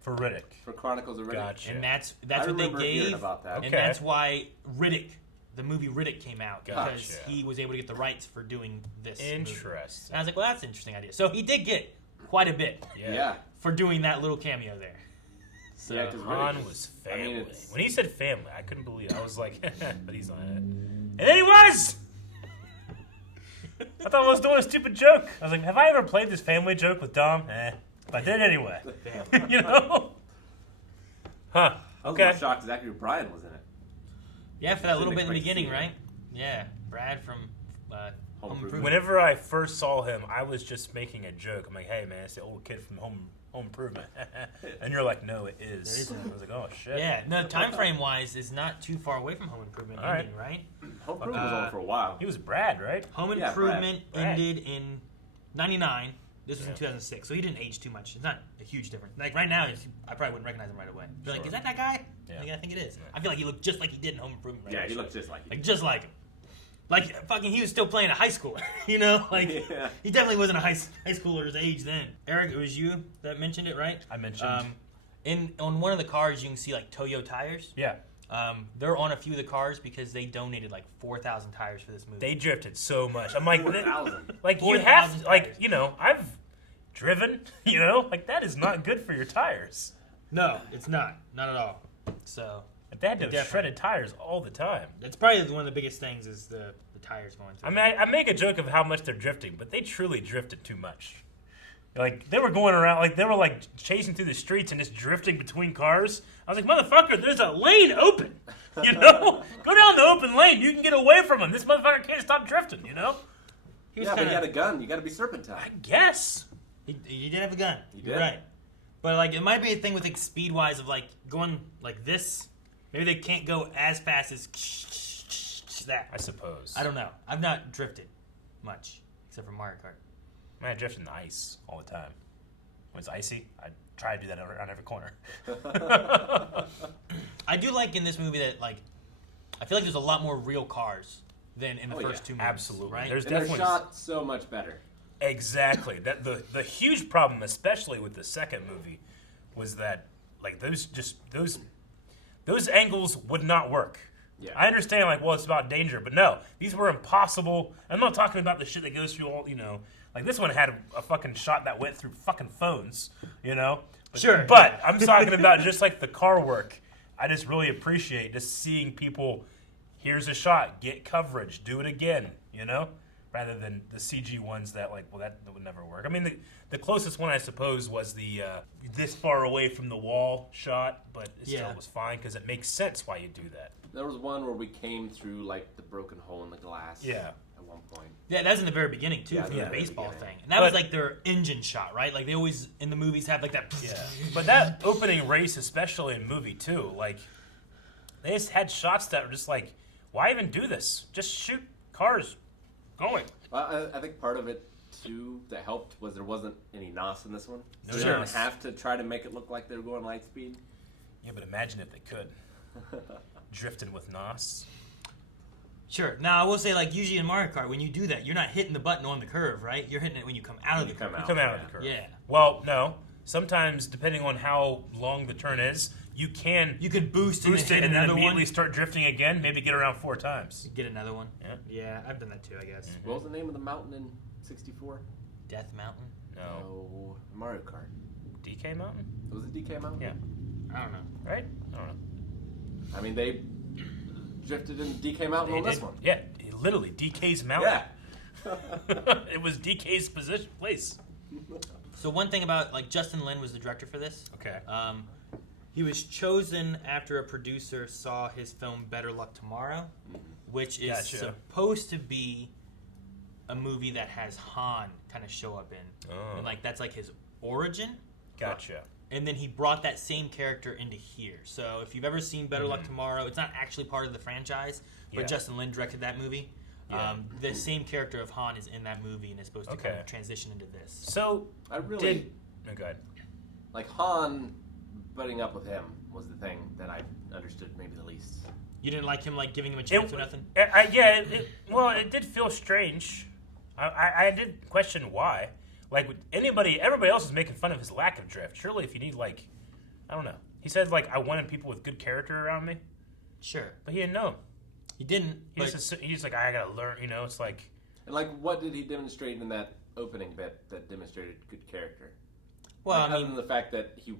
For Riddick. For Chronicles of Riddick. Gotcha. And that's what they gave. About that. And that's why the movie Riddick came out, because he was able to get the rights for doing this. Interesting. Movie. And I was like, well, that's an interesting idea. So he did get quite a bit Yeah. for doing that little cameo there. So, Yeah, 'cause Han really, was I mean, family. it's- When he said family, I couldn't believe it. I was like, but he's not in it. And then he was! I thought I was doing a stupid joke. I was like, have I ever played this family joke with Dom? But I did anyway. You know? Huh. I was Okay. more shocked Zachary Bryan was in it. Yeah, for that little bit in the Didn't expect to beginning, see right? him. Yeah, Brad from Home Improvement. Whenever I first saw him, I was just making a joke. I'm like, hey, man, it's the old kid from Home Improvement. And you're like, no, it is. I was like, oh, shit. Yeah, no, time frame wise is not too far away from Home Improvement All right. ending, right? Home Improvement was on for a while. He was Brad, right? Home Yeah, Improvement Brad. ended in 99. This was in 2006, so he didn't age too much. It's not a huge difference. Like right now, I probably wouldn't recognize him right away. Be like, is that guy? Yeah. Like, I think it is. I feel like he looked just like he did in Home Improvement. Right Yeah, now. he looked just like him. Like just like him. Like fucking, he was still playing a high schooler. You know, like Yeah. he definitely wasn't a high schooler's age then. Eric, it was you that mentioned it, right? I mentioned. On one of the cars, you can see like Toyo tires. Yeah. They're on a few of the cars because they donated like 4,000 tires for this movie. They drifted so much. I'm like, 4,000. like you 4,000 have, like, tires. you know, I've driven, you know, like that is not good for your tires. No, it's not at all. So Like, they had to have Definitely. shredded tires all the time. that's probably one of the biggest things is the tires going through. I mean, I make a joke of how much they're drifting, but they truly drifted too much. Like, they were going around, like, they were, like, chasing through the streets and just drifting between cars. I was like, motherfucker, there's a lane open, you know? Go down the open lane. You can get away from him. This motherfucker can't stop drifting, you know? he was Yeah, but you kinda- got a gun. You got to be serpentine. I guess. He did have a gun. He You're did. right. But like it might be a thing with like speed wise of like going like this. Maybe they can't go as fast as that. I suppose. I don't know. I've not drifted much except for Mario Kart. Man, I drift in the ice all the time. When it's icy, I try to do that around every corner. I do like in this movie that like I feel like there's a lot more real cars than in the Oh, first yeah. two movies. Absolutely. Right? There's And they're definitely shot so much better. Exactly. That the huge problem, especially with the second movie, was that like those angles would not work. Yeah. I understand, like, well, it's about danger, but no, these were impossible. I'm not talking about the shit that goes through all, you know, like this one had a fucking shot that went through fucking phones, you know. Sure. But I'm talking about just like the car work. I just really appreciate just seeing people. Here's a shot, get coverage, do it again, you know, rather than the CG ones that like, well, that would never work. I mean, the closest one I suppose was the this far away from the wall shot, but it still was fine because it makes sense why you do that. There was one where we came through like the broken hole in the glass. Yeah. At one point. Yeah, that was in the very beginning too, Yeah, from yeah, the very baseball beginning. thing, and that was like their engine shot, right? Like they always in the movies have like that. Yeah, but that opening race, especially in movie 2, like they just had shots that were just like, why even do this? Just shoot cars going. Well, I think part of it too that helped was there wasn't any NOS in this one. No So they didn't NOS. have to try to make it look like they were going light speed. Yeah, but imagine if they could. Drifting with NOS. Sure. Now I will say, like usually in Mario Kart, when you do that, you're not hitting the button on the curve, right? You're hitting it when you come out of the curve. You come out of the curve. Yeah. Well, no. Sometimes, depending on how long the turn is, you can boost it and then hit and then another immediately one. start drifting again. Maybe get around 4 times. Get another one. Yeah. Yeah, I've done that too, I guess. What was the name of the mountain in 64? Death Mountain. No. Mario Kart. DK Mountain? Was it DK Mountain? Yeah. I don't know. Right? I don't know. I mean, they drifted in DK Mountain on They this did. one. Yeah, literally DK's mountain. Yeah. It was DK's place. So one thing about like Justin Lin was the director for this. Okay. He was chosen after a producer saw his film Better Luck Tomorrow, which is Gotcha. supposed to be a movie that has Han kind of show up in, Oh. and like that's like his origin. Gotcha. And then he brought that same character into here. So if you've ever seen Better Luck Tomorrow, it's not actually part of the franchise, but Yeah. Justin Lin directed that movie. Yeah. The same character of Han is in that movie and is supposed to kind Okay. of transition into this. So, I really oh, go ahead. like Han butting up with him was the thing that I understood maybe the least. You didn't like him like giving him a chance or nothing? Well, it did feel strange. I did question why. Like everybody else is making fun of his lack of drift. Surely, if you need like, I don't know. He said like I wanted people with good character around me, Sure. but he didn't know. He didn't. He's like I gotta learn. You know, it's like And like, what did he demonstrate in that opening bit that demonstrated good character? Well, Like, I other mean, than the fact that he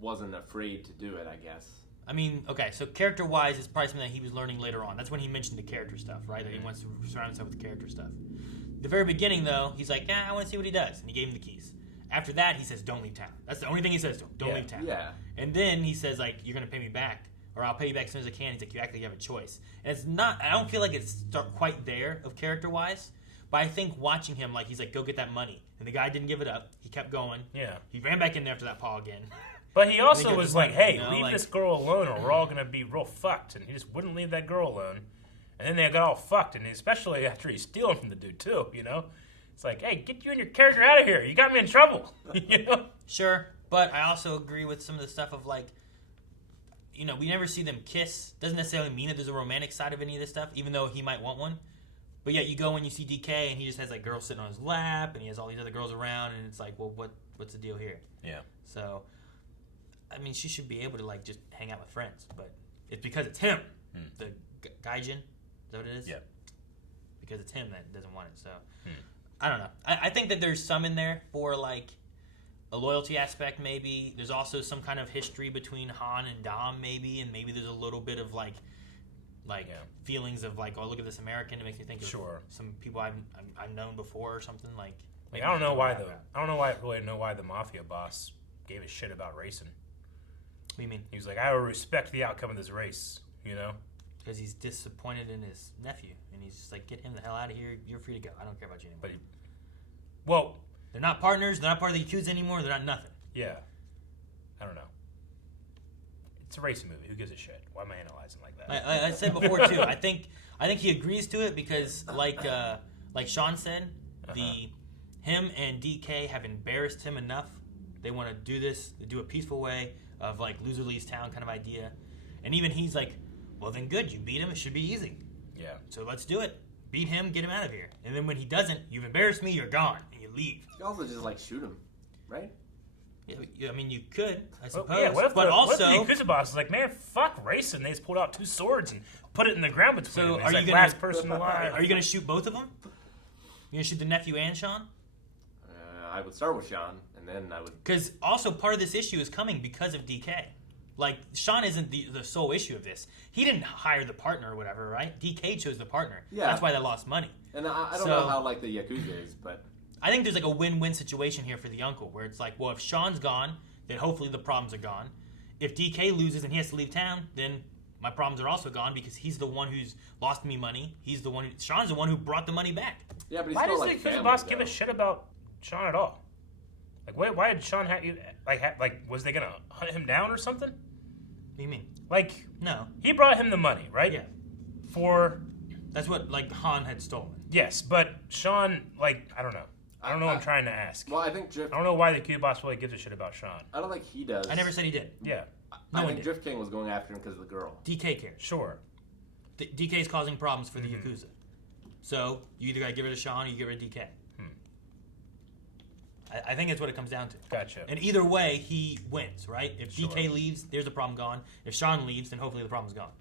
wasn't afraid to do it, I guess. I mean, okay, so character-wise, it's probably something that he was learning later on. That's when he mentioned the character stuff, right? That he wants to surround himself with character stuff. The very beginning, though, he's like, I want to see what he does. And he gave him the keys. After that, he says, don't leave town. That's the only thing he says to him. Don't leave town. Yeah. And then he says, like, you're going to pay me back, or I'll pay you back as soon as I can. He's like, you actually have a choice. And it's not, I don't feel like it's quite there of character-wise, but I think watching him, like, he's like, go get that money. And the guy didn't give it up. He kept going. Yeah. He ran back in there after that paw again. But he also was like, hey, you know, leave this girl alone or we're all going to be real fucked. And he just wouldn't leave that girl alone. And then they got all fucked. And especially after he's stealing from the dude, too, you know? It's like, hey, get you and your character out of here. You got me in trouble. You know? Sure. But I also agree with some of the stuff of, like, you know, we never see them kiss. Doesn't necessarily mean that there's a romantic side of any of this stuff, even though he might want one. But yet you go and you see DK and he just has, like, girls sitting on his lap and he has all these other girls around and it's like, well, what's the deal here? Yeah. So, I mean, she should be able to, like, just hang out with friends. But it's because it's him. The Gaijin. Is that what it is? Yeah. Because it's him that doesn't want it. So, I don't know. I think that there's some in there for, like, a loyalty aspect, maybe. There's also some kind of history between Han and Dom, maybe. And maybe there's a little bit of, like feelings of, like, oh, look at this American. It makes me think of some people I've known before or something. Like I don't know why the mafia boss gave a shit about racing. What do you mean? He was like, I will respect the outcome of this race, you know? Because he's disappointed in his nephew. And he's just like, get him the hell out of here. You're free to go. I don't care about you anymore. Well, they're not partners. They're not part of the Yakuza anymore. They're not nothing. Yeah. I don't know. It's a racing movie. Who gives a shit? Why am I analyzing like that? I said before, too. I think he agrees to it because, like Sean said, him and DK have embarrassed him enough. They want to do this. They do a peaceful way of, like, loser leaves town kind of idea. And even he's like, well, then good. You beat him. It should be easy. Yeah. So let's do it. Beat him. Get him out of here. And then when he doesn't, you've embarrassed me. You're gone. And you leave. You also just, like, shoot him, right? Yeah, I mean, you could, I suppose. Well, yeah, what if but what if the Yakuza boss is like, man, fuck racing. They just pulled out 2 swords and put it in the ground between them. It's like last person alive. Are you going to shoot both of them? You going to shoot the nephew and Sean? I would start with Sean, and then I would... Because also part of this issue is coming because of DK. Like, Sean isn't the sole issue of this. He didn't hire the partner or whatever, right? DK chose the partner. Yeah. That's why they lost money. And I don't know how, like, the Yakuza is, but... I think there's, like, a win-win situation here for the uncle, where it's like, well, if Sean's gone, then hopefully the problems are gone. If DK loses and he has to leave town, then my problems are also gone because he's the one who's lost me money. Sean's the one who brought the money back. Yeah, but he's why still, does like, the Yakuza boss give a shit about Sean at all? Like, why did Sean have you... Like, was they going to hunt him down or something? What do you mean? Like... No. He brought him the money, right? Yeah. For... That's what, like, Han had stolen. Yes, but Sean, like, I don't know. I don't know what I'm trying to ask. Well, I think Drift... I don't know why the Yakuza boss really gives a shit about Sean. I don't think he does. I never said he did. Yeah. I think Drift King was going after him because of the girl. DK cares. Sure. DK is causing problems for the Yakuza. So, you either got to give it to Sean or you give it to DK. I think that's what it comes down to. Gotcha. And either way, he wins, right? If DK leaves, there's the problem gone. If Sean leaves, then hopefully the problem's gone.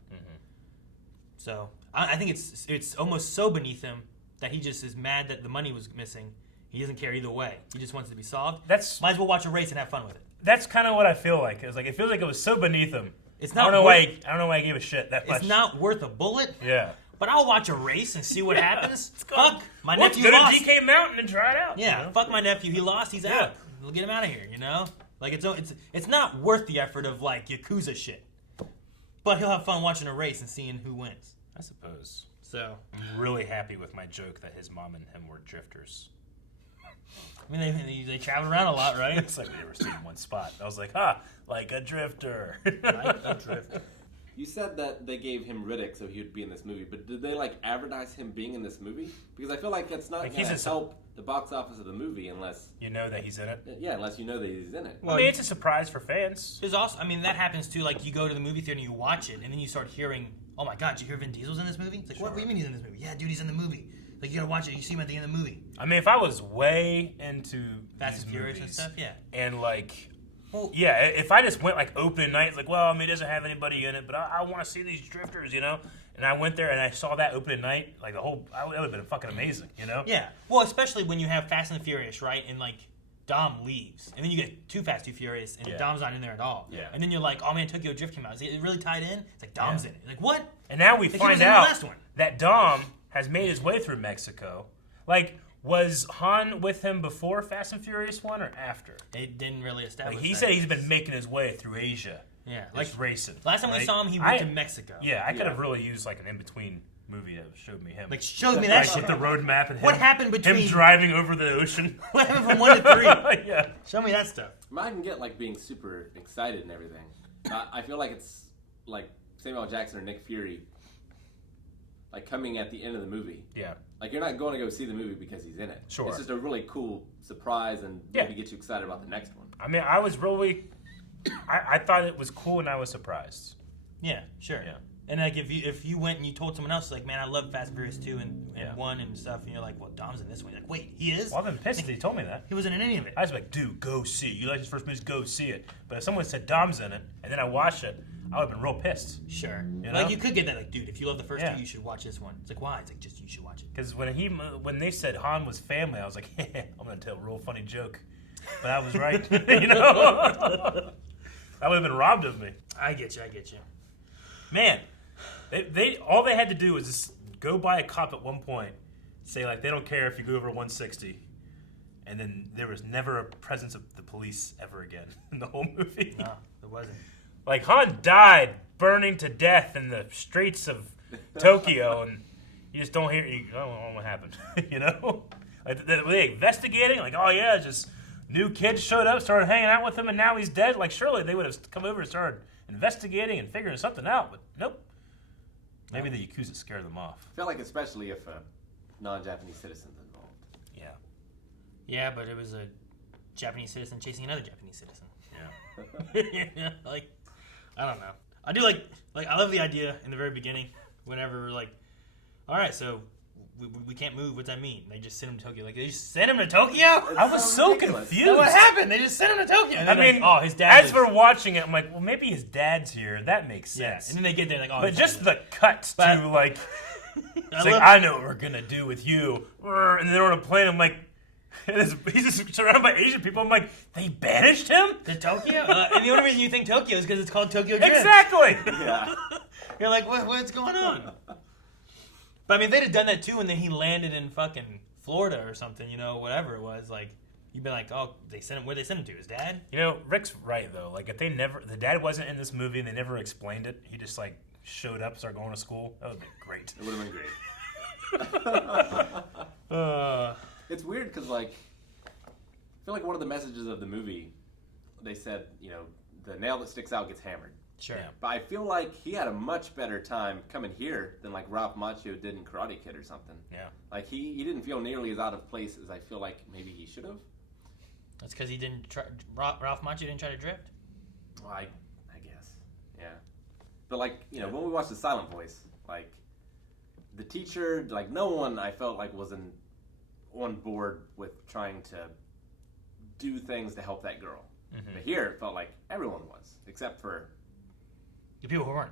So, I think it's almost so beneath him that he just is mad that the money was missing. He doesn't care either way. He just wants it to be solved. Might as well watch a race and have fun with it. That's kind of what I feel like. It feels like it was so beneath him. It's not. I don't know why he gave a shit that much. It's not worth a bullet. Yeah. But I'll watch a race and see what happens. Fuck my nephew go lost. to DK Mountain and try it out. Yeah. You know? Fuck my nephew. He lost. He's out. We'll get him out of here. You know. Like it's not worth the effort of, like, Yakuza shit. But he'll have fun watching a race and seeing who wins. I suppose. So I'm really happy with my joke that his mom and him were drifters. I mean, they travel around a lot, right? It's like we never stayed in one spot. I was like, like a drifter. Like a drifter. You said that they gave him Riddick so he would be in this movie, but did they, like, advertise him being in this movie? Because I feel like it's not going to help the box office of the movie unless... You know that he's in it? Yeah, unless you know that he's in it. Well, I mean, it's a surprise for fans. There's also, I mean, that happens too. Like, you go to the movie theater and you watch it, and then you start hearing, oh my god, did you hear Vin Diesel's in this movie? It's like, what do you mean he's in this movie? Yeah, dude, he's in the movie. Like, you gotta watch it, you see him at the end of the movie. I mean, if I was way into Fast and Furious and stuff, yeah. And, like... Well, yeah, if I just went, like, opening night, it's like, well, I mean, it doesn't have anybody in it, but I want to see these drifters, you know? And I went there and I saw that opening night, like, it would have been fucking amazing, you know? Yeah. Well, especially when you have Fast and Furious, right? And, like, Dom leaves, and then you get Too Fast, Too Furious, and Dom's not in there at all. Yeah. And then you're like, oh man, Tokyo Drift came out. Is it really tied in? It's like Dom's in it. Like what? And now we Like, find he was in the out last one. that Dom has made his way through Mexico. Like, was Han with him before Fast and Furious 1 or after? They didn't really establish. Like, he that. said he's been making his way through Asia. Yeah, Like racing. Last time we saw him, he went to Mexico. Yeah, I could have really used like an in-between movie that showed me him. Like, showed me that like, with the road map and What him, happened between him driving over the ocean. What happened from 1 to 3? Yeah. Show me that stuff. I can get like being super excited and everything. I feel like it's like Samuel L. Jackson or Nick Fury, like coming at the end of the movie. Yeah. Like you're not going to go see the movie because he's in it. Sure. It's just a really cool surprise and maybe get you excited about the next one. I mean, I was really, I thought it was cool and I was surprised. Yeah, sure. Yeah. And like if you went and you told someone else like, man, I love Fast and Furious 2 and 1 and stuff, and you're like, well, Dom's in this one. You're like, wait, he is? Well, I've been pissed that he told me that. He wasn't in any of it. I was like, dude, go see it. You like his first movie, go see it. But if someone said Dom's in it, and then I watched it, I would have been real pissed. Sure. You Like know? you could get that, like, dude, if you love the first two, you should watch this one. It's like, why? It's like, just you should watch it. Because when they said Han was family, I was like, I'm gonna tell a real funny joke. But I was right. You know? That would have been robbed of me. I get you. Man, they all they had to do was just go by a cop at one point, say like they don't care if you go over 160, and then there was never a presence of the police ever again in the whole movie. No, there wasn't. Like Han died burning to death in the streets of Tokyo, and you just don't hear. You don't know what happened. You know, like were they investigating? Like, oh yeah, just new kids showed up, started hanging out with him, and now he's dead. Like surely they would have come over and started investigating and figuring something out, but nope. Maybe the Yakuza scared them off. I feel like especially if a non-Japanese citizen's involved. Yeah. Yeah, but it was a Japanese citizen chasing another Japanese citizen. Yeah. Yeah, like, I don't know. I do like I love the idea in the very beginning whenever we're like, all right, so we can't move. What's that mean? They just sent him to Tokyo. Like, they just sent him to Tokyo? I was so confused. What happened? They just sent him to Tokyo. And I mean, like, oh, his dad. As we're watching it, I'm like, well, maybe his dad's here. That makes sense. Yeah. And then they get there, like, oh. But just the cuts to like, it's like I know what we're gonna do with you, and they're on a plane. I'm like, he's just surrounded by Asian people. I'm like, they banished him to Tokyo, and the only reason you think Tokyo is because it's called Tokyo Drift. Exactly. Yeah. You're like, what's going on? But I mean, if they'd have done that too, and then he landed in fucking Florida or something, you know, whatever it was, like, you'd be like, oh, they sent him. Where'd they send him to? His dad? You know, Rick's right though. Like, if the dad wasn't in this movie and they never explained it, he just like showed up, started going to school. That would have been great. It would have been great. It's weird because, like, I feel like one of the messages of the movie, they said, you know, the nail that sticks out gets hammered. Sure. Yeah. But I feel like he had a much better time coming here than like Ralph Macchio did in Karate Kid or something. Yeah. Like he didn't feel nearly as out of place as I feel like maybe he should have. That's because he didn't try. Ralph Macchio didn't try to drift. Well, I guess. Yeah. But like, you know, when we watched The Silent Voice, like the teacher, like no one I felt like was on board with trying to do things to help that girl. Mm-hmm. But here it felt like everyone was, except for the people who weren't.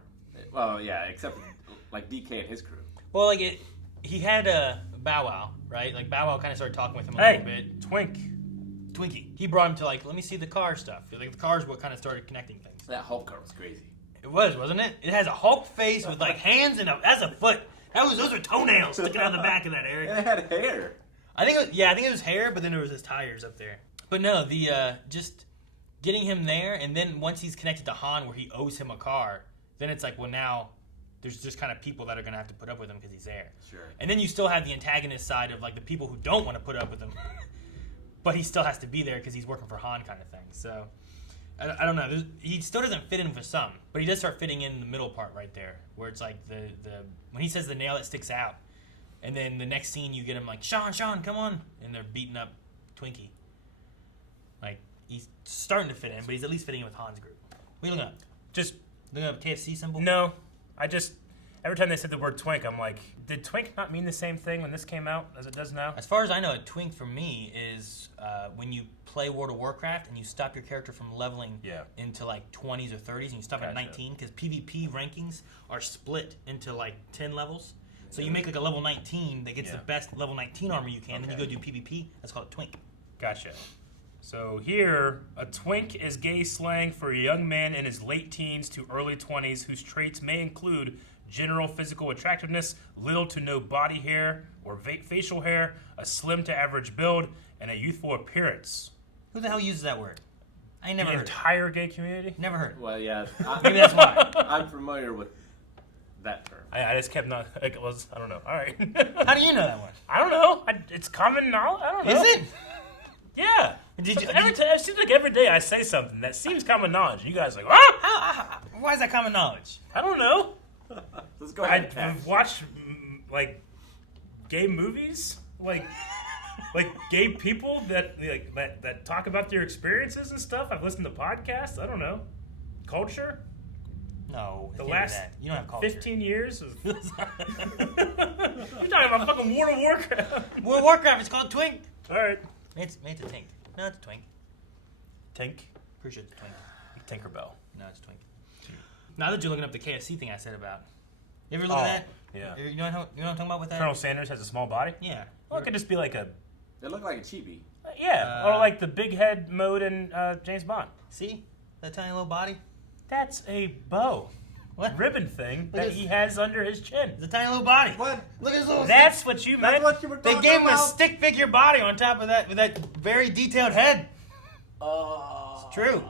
Well, yeah, except for, like DK and his crew. Well, like he had a Bow Wow, right? Like Bow Wow kind of started talking with him a little bit. Twinkie. He brought him to like, let me see the car stuff. Like the car's what kind of started connecting things. That Hulk car was crazy. It was, wasn't it? It has a Hulk face with like hands and that's a foot. Those are toenails sticking out of the back of that area. And it had hair. I think it was hair, but then there was his tires up there. But no, the just getting him there, and then once he's connected to Han where he owes him a car, then it's like, well, now there's just kind of people that are going to have to put up with him because he's there. Sure. And then you still have the antagonist side of like the people who don't want to put up with him, but he still has to be there because he's working for Han kind of thing. So I don't know. He still doesn't fit in for some, but he does start fitting in the middle part right there where it's like the when he says the nail that sticks out, and then the next scene you get him like, Sean, come on, and they're beating up Twinkie. Like, he's starting to fit in, but he's at least fitting in with Han's group. What are you looking up? Just looking up a KFC symbol? No. Every time they said the word twink, I'm like, did twink not mean the same thing when this came out as it does now? As far as I know, a twink for me is when you play World of Warcraft and you stop your character from leveling into like 20s or 30s and you stop at 19, because PvP rankings are split into like 10 levels. So you make like a level 19 that gets the best level 19 armor you can, then you go do PvP. That's called a twink. Gotcha. So here, a twink is gay slang for a young man in his late teens to early 20s whose traits may include general physical attractiveness, little to no body hair or facial hair, a slim to average build, and a youthful appearance. Who the hell uses that word? I never The heard. entire gay community? Never heard. Well, yeah. Maybe that's why. I'm familiar with that term. I just kept not. Like, it was, I don't know. All right. How do you know that one? I don't know. It's common knowledge. I don't know. Is it? Yeah. Did you? It seems like every day I say something that seems common knowledge. You guys are like, ah! Why is that common knowledge? I don't know. Let's go ahead. I've watched like gay movies, like gay people that talk about their experiences and stuff. I've listened to podcasts. I don't know. Culture. No. The last that. You don't have culture. 15 years. You're talking about fucking World of Warcraft. World of Warcraft. It's called Twink. All right. It's a Tink. No, it's a Twink. Tink. Pretty sure it's a Twink. Tinkerbell. No, it's a Twink. Now that you're looking up the KFC thing I said about, you ever look at that? Yeah. You know what I'm talking about with that? Colonel Sanders has a small body. Yeah. Well, it could just be like a. It looked like a chibi. Yeah, or like the big head mode in James Bond. See that tiny little body? That's a bow. What? Ribbon thing that he has under his chin. The tiny little body. What? Look at his little. That's what you meant. That's what you were They talking gave him a about? stick figure body on top of that with that very detailed head. It's true.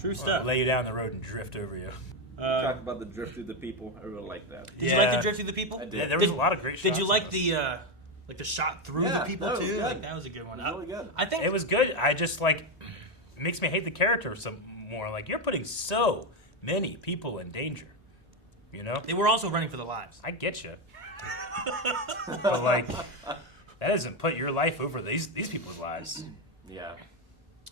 True stuff. Lay you down the road and drift over you. Talk about the drift through the people. I really like that. Did you like the drift through the people? I did. Yeah, there was a lot of great shots. Did you like in the shot through Yeah, the people that was too? good. Like, that was a good one. It was really good. I think It was good. I just like it makes me hate the character some more. Like you're putting so many people in danger. You know? they were also running for their lives. I get you. But like that doesn't put your life over these people's lives. Yeah.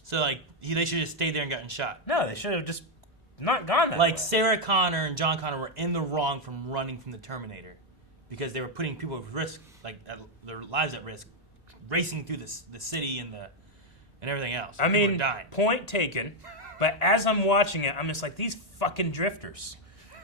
So like they should have stayed there and gotten shot. No, they should have just not gone that Like way. Sarah Connor and John Connor were in the wrong from running from the Terminator, because they were putting people at risk, their lives at risk, racing through the city and everything else. I People were mean, dying. point taken. But as I'm watching it, I'm just like, these fucking drifters.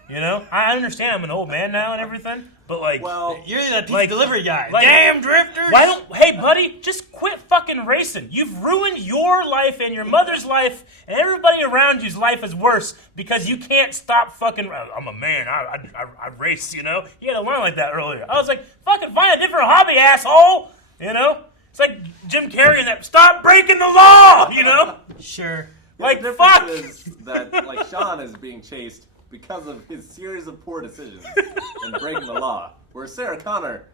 You know? I understand I'm an old man now and everything, but like... Well, You're that pizza like- delivery guy. like- Damn drifters! Why don't... Hey, buddy, just quit fucking racing. You've ruined your life and your mother's life, and everybody around you's life is worse because you can't stop fucking... I'm a man. I race, you know? You had to learn like that earlier. I was like, fucking find a different hobby, asshole! You know? It's like Jim Carrey and that, stop breaking the law! You know? Sure. Like, the fuck! difference is that like Sean is being chased because of his series of poor decisions and breaking the law. Whereas Sarah Connor,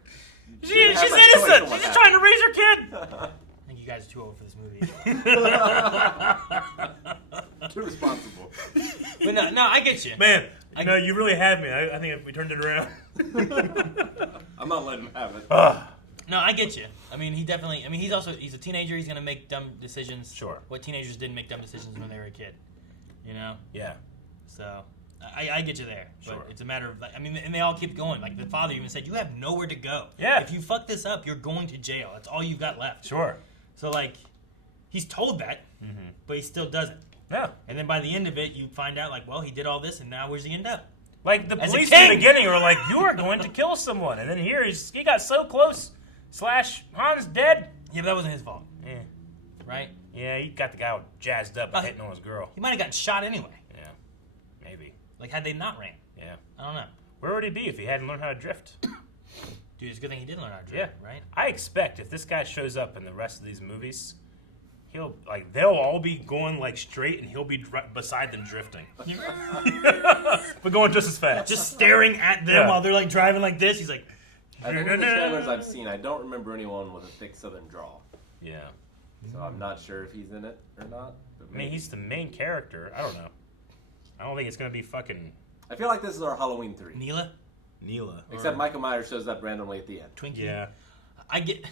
She's didn't have that choice innocent! on what She's just happened. trying to raise her kid! I think you guys are too old for this movie. Too responsible. But no, I get you. Man, you really had me. I think if we turned it around. I'm not letting him have it. No, I get you. I mean, he's a teenager. He's going to make dumb decisions. Sure. What teenagers didn't make dumb decisions when they were a kid. You know? Yeah. So, I get you there. But Sure. it's a matter of, and they all keep going. Like, the father even said, you have nowhere to go. Yeah. If you fuck this up, you're going to jail. That's all you've got left. Sure. So, like, he's told that, but he still doesn't. Yeah. And then by the end of it, you find out, like, well, he did all this, and now where's he end up? Like, the As a police in the king. beginning were like, you are going to kill someone. And then here, he got so close. / Han's dead. Yeah, but that wasn't his fault, Yeah. right? Yeah, he got the guy all jazzed up and hitting on his girl. He might have gotten shot anyway. Yeah. Maybe. Like, had they not ran. Yeah. I don't know. Where would he be if he hadn't learned how to drift? Dude, it's a good thing he did learn how to Yeah. drive, right? I expect if this guy shows up in the rest of these movies, they'll all be going like straight, and he'll be beside them drifting, but going just as fast. Just staring at them Yeah. while they're like driving like this. He's like, I think in the trailers I've seen, I don't remember anyone with a thick southern drawl. Yeah. So I'm not sure if he's in it or not. But I mean, he's the main character. I don't know. I don't think it's gonna be fucking I feel like this is our Halloween 3. Neela? Except Michael Myers shows up randomly at the end. Twinkie? Yeah. I get.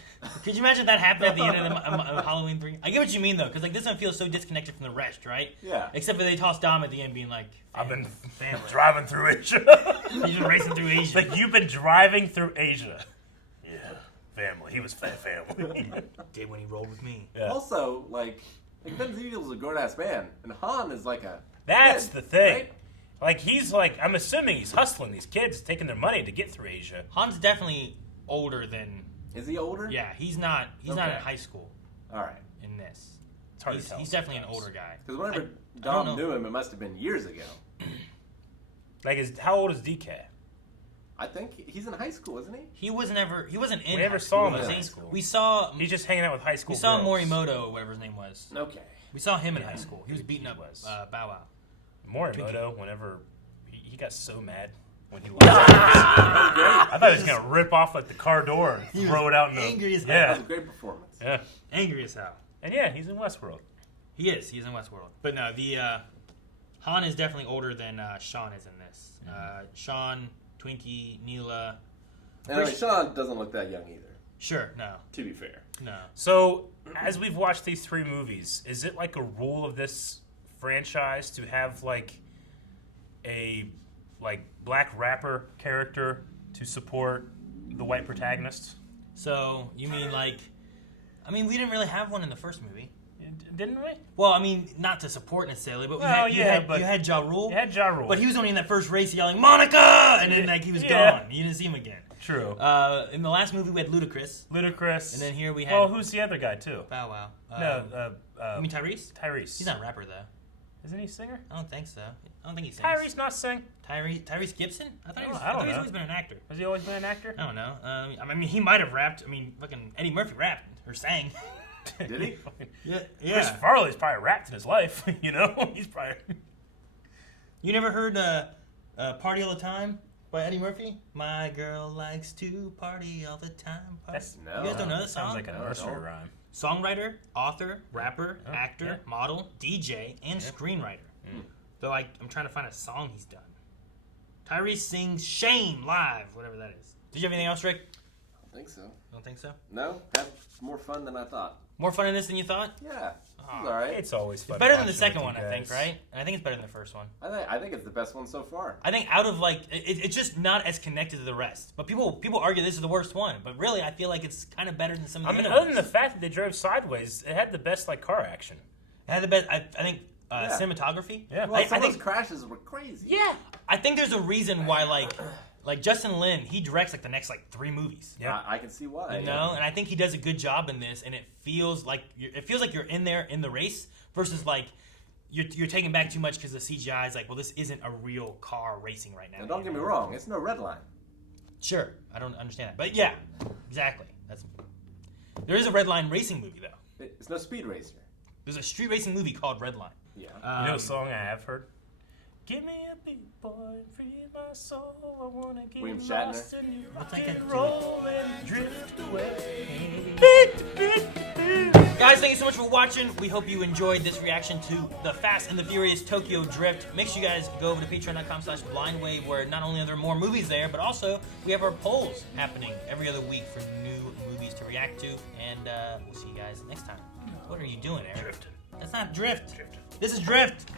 Could you imagine that happened at the end of Halloween 3? I get what you mean though, because like this one feels so disconnected from the rest, right? Yeah. Except for they toss Dom at the end, being like, I've been family. driving through Asia. He's been racing through Asia. Like, you've been driving through Asia. Yeah. Family. He was fat family. Did when he rolled with me. Yeah. Also, like Vin Diesel's a grown-ass man, and Han is like a That's kid, the thing. right? Like, he's like, I'm assuming he's hustling these kids, taking their money to get through Asia. Han's definitely older than. Is he older? Yeah, he's not. He's not Okay. in high school All right. in this. It's hard to tell He's definitely an sometimes. older guy. Because whenever don't Dom know. knew him, it must have been years ago. Like, how old is DK? I think he's in high school, isn't he? He wasn't in. We high never school, saw him was in he? high school. We saw. He's just hanging out with high school We saw girls. Morimoto, or whatever his name was. Okay. We saw him in high school. He was beating up Bow Wow. Morimoto, whenever he got so mad when he lost. I thought he was gonna rip off like the car door and throw it out in the. Angry as hell. That Yeah, was a great performance. yeah, Angry as hell. and yeah, he's in Westworld. He is. He's in Westworld. But no, the Han is definitely older than Sean is in this. Sean, Twinkie, Neela. And I mean, Sean doesn't look that young either, Sure, no, to be fair. no. So, as we've watched these 3 movies, is it like a rule of this franchise to have like a black rapper character to support the white protagonist? So you mean like? I mean, we didn't really have one in the first movie. Didn't we? Well, I mean, not to support necessarily, but Well, you yeah, had but- you had Ja Rule. You had Ja Rule. But he was only in that first race yelling "Monica," and then like he was Yeah. gone. You didn't see him again. True. In the last movie, we had Ludacris, Ludacris. and then here we had Well, who's the other guy too? Bow Wow. You mean Tyrese? Tyrese. He's not a rapper though. Isn't he a singer? I don't think so. I don't think he sings. Tyrese not sing. Tyrese Gibson? I thought, Oh, I thought he's know. always been an actor. Has he always been an actor? I don't know. I mean, he might have rapped. I mean, fucking Eddie Murphy rapped or sang. Did he? Chris Farley's probably rapped in his life. You know, he's probably. You never heard "Party All the Time" by Eddie Murphy? My girl likes to party all the time. No. You guys don't know that song? Sounds like a nursery rhyme. Songwriter, author, rapper, actor, yeah. model, DJ, and screenwriter. They're like, I'm trying to find a song he's done. Tyrese sings "Shame" live, whatever that is. Did you have anything else, Rick? I don't think so. Don't think so. No, had more fun than I thought. More fun in this than you thought? Yeah, it was all right. It's always fun. It's better than watching the second with one, you I think, guys. right? And I think it's better than the first one. I think it's the best one so far. I think out of like, it's just not as connected to the rest. But people argue this is the worst one. But really, I feel like it's kind of better than some of the I mean, other other than ones. the fact that they drove sideways, it had the best like car action. It had the best, I think, cinematography. Yeah. Well, some I of think those crashes were crazy. Yeah. I think there's a reason why like Justin Lin, he directs like the next like 3 movies. Yeah. I can see why. You know, and I think he does a good job in this, and it feels like you're in there in the race versus like you're taking back too much because the CGI is like, well, this isn't a real car racing right now. And don't get me wrong, it's no red line. Sure, I don't understand that, but yeah, exactly. There is a Red Line racing movie though. It's no speed racer. There's a street racing movie called Red Line. Yeah. You know a song I have heard? Give me a beat, boy, free my soul. I wanna get William lost Shatner. in you. What's that got to do with Roll and drift away. Guys, thank you so much for watching. We hope you enjoyed this reaction to the Fast and the Furious Tokyo Drift. Make sure you guys go over to patreon.com/blindwave, where not only are there more movies there, but also we have our polls happening every other week for new movies to react to. And we'll see you guys next time. What are you doing, Eric? Drifting. That's not drift. This is drift.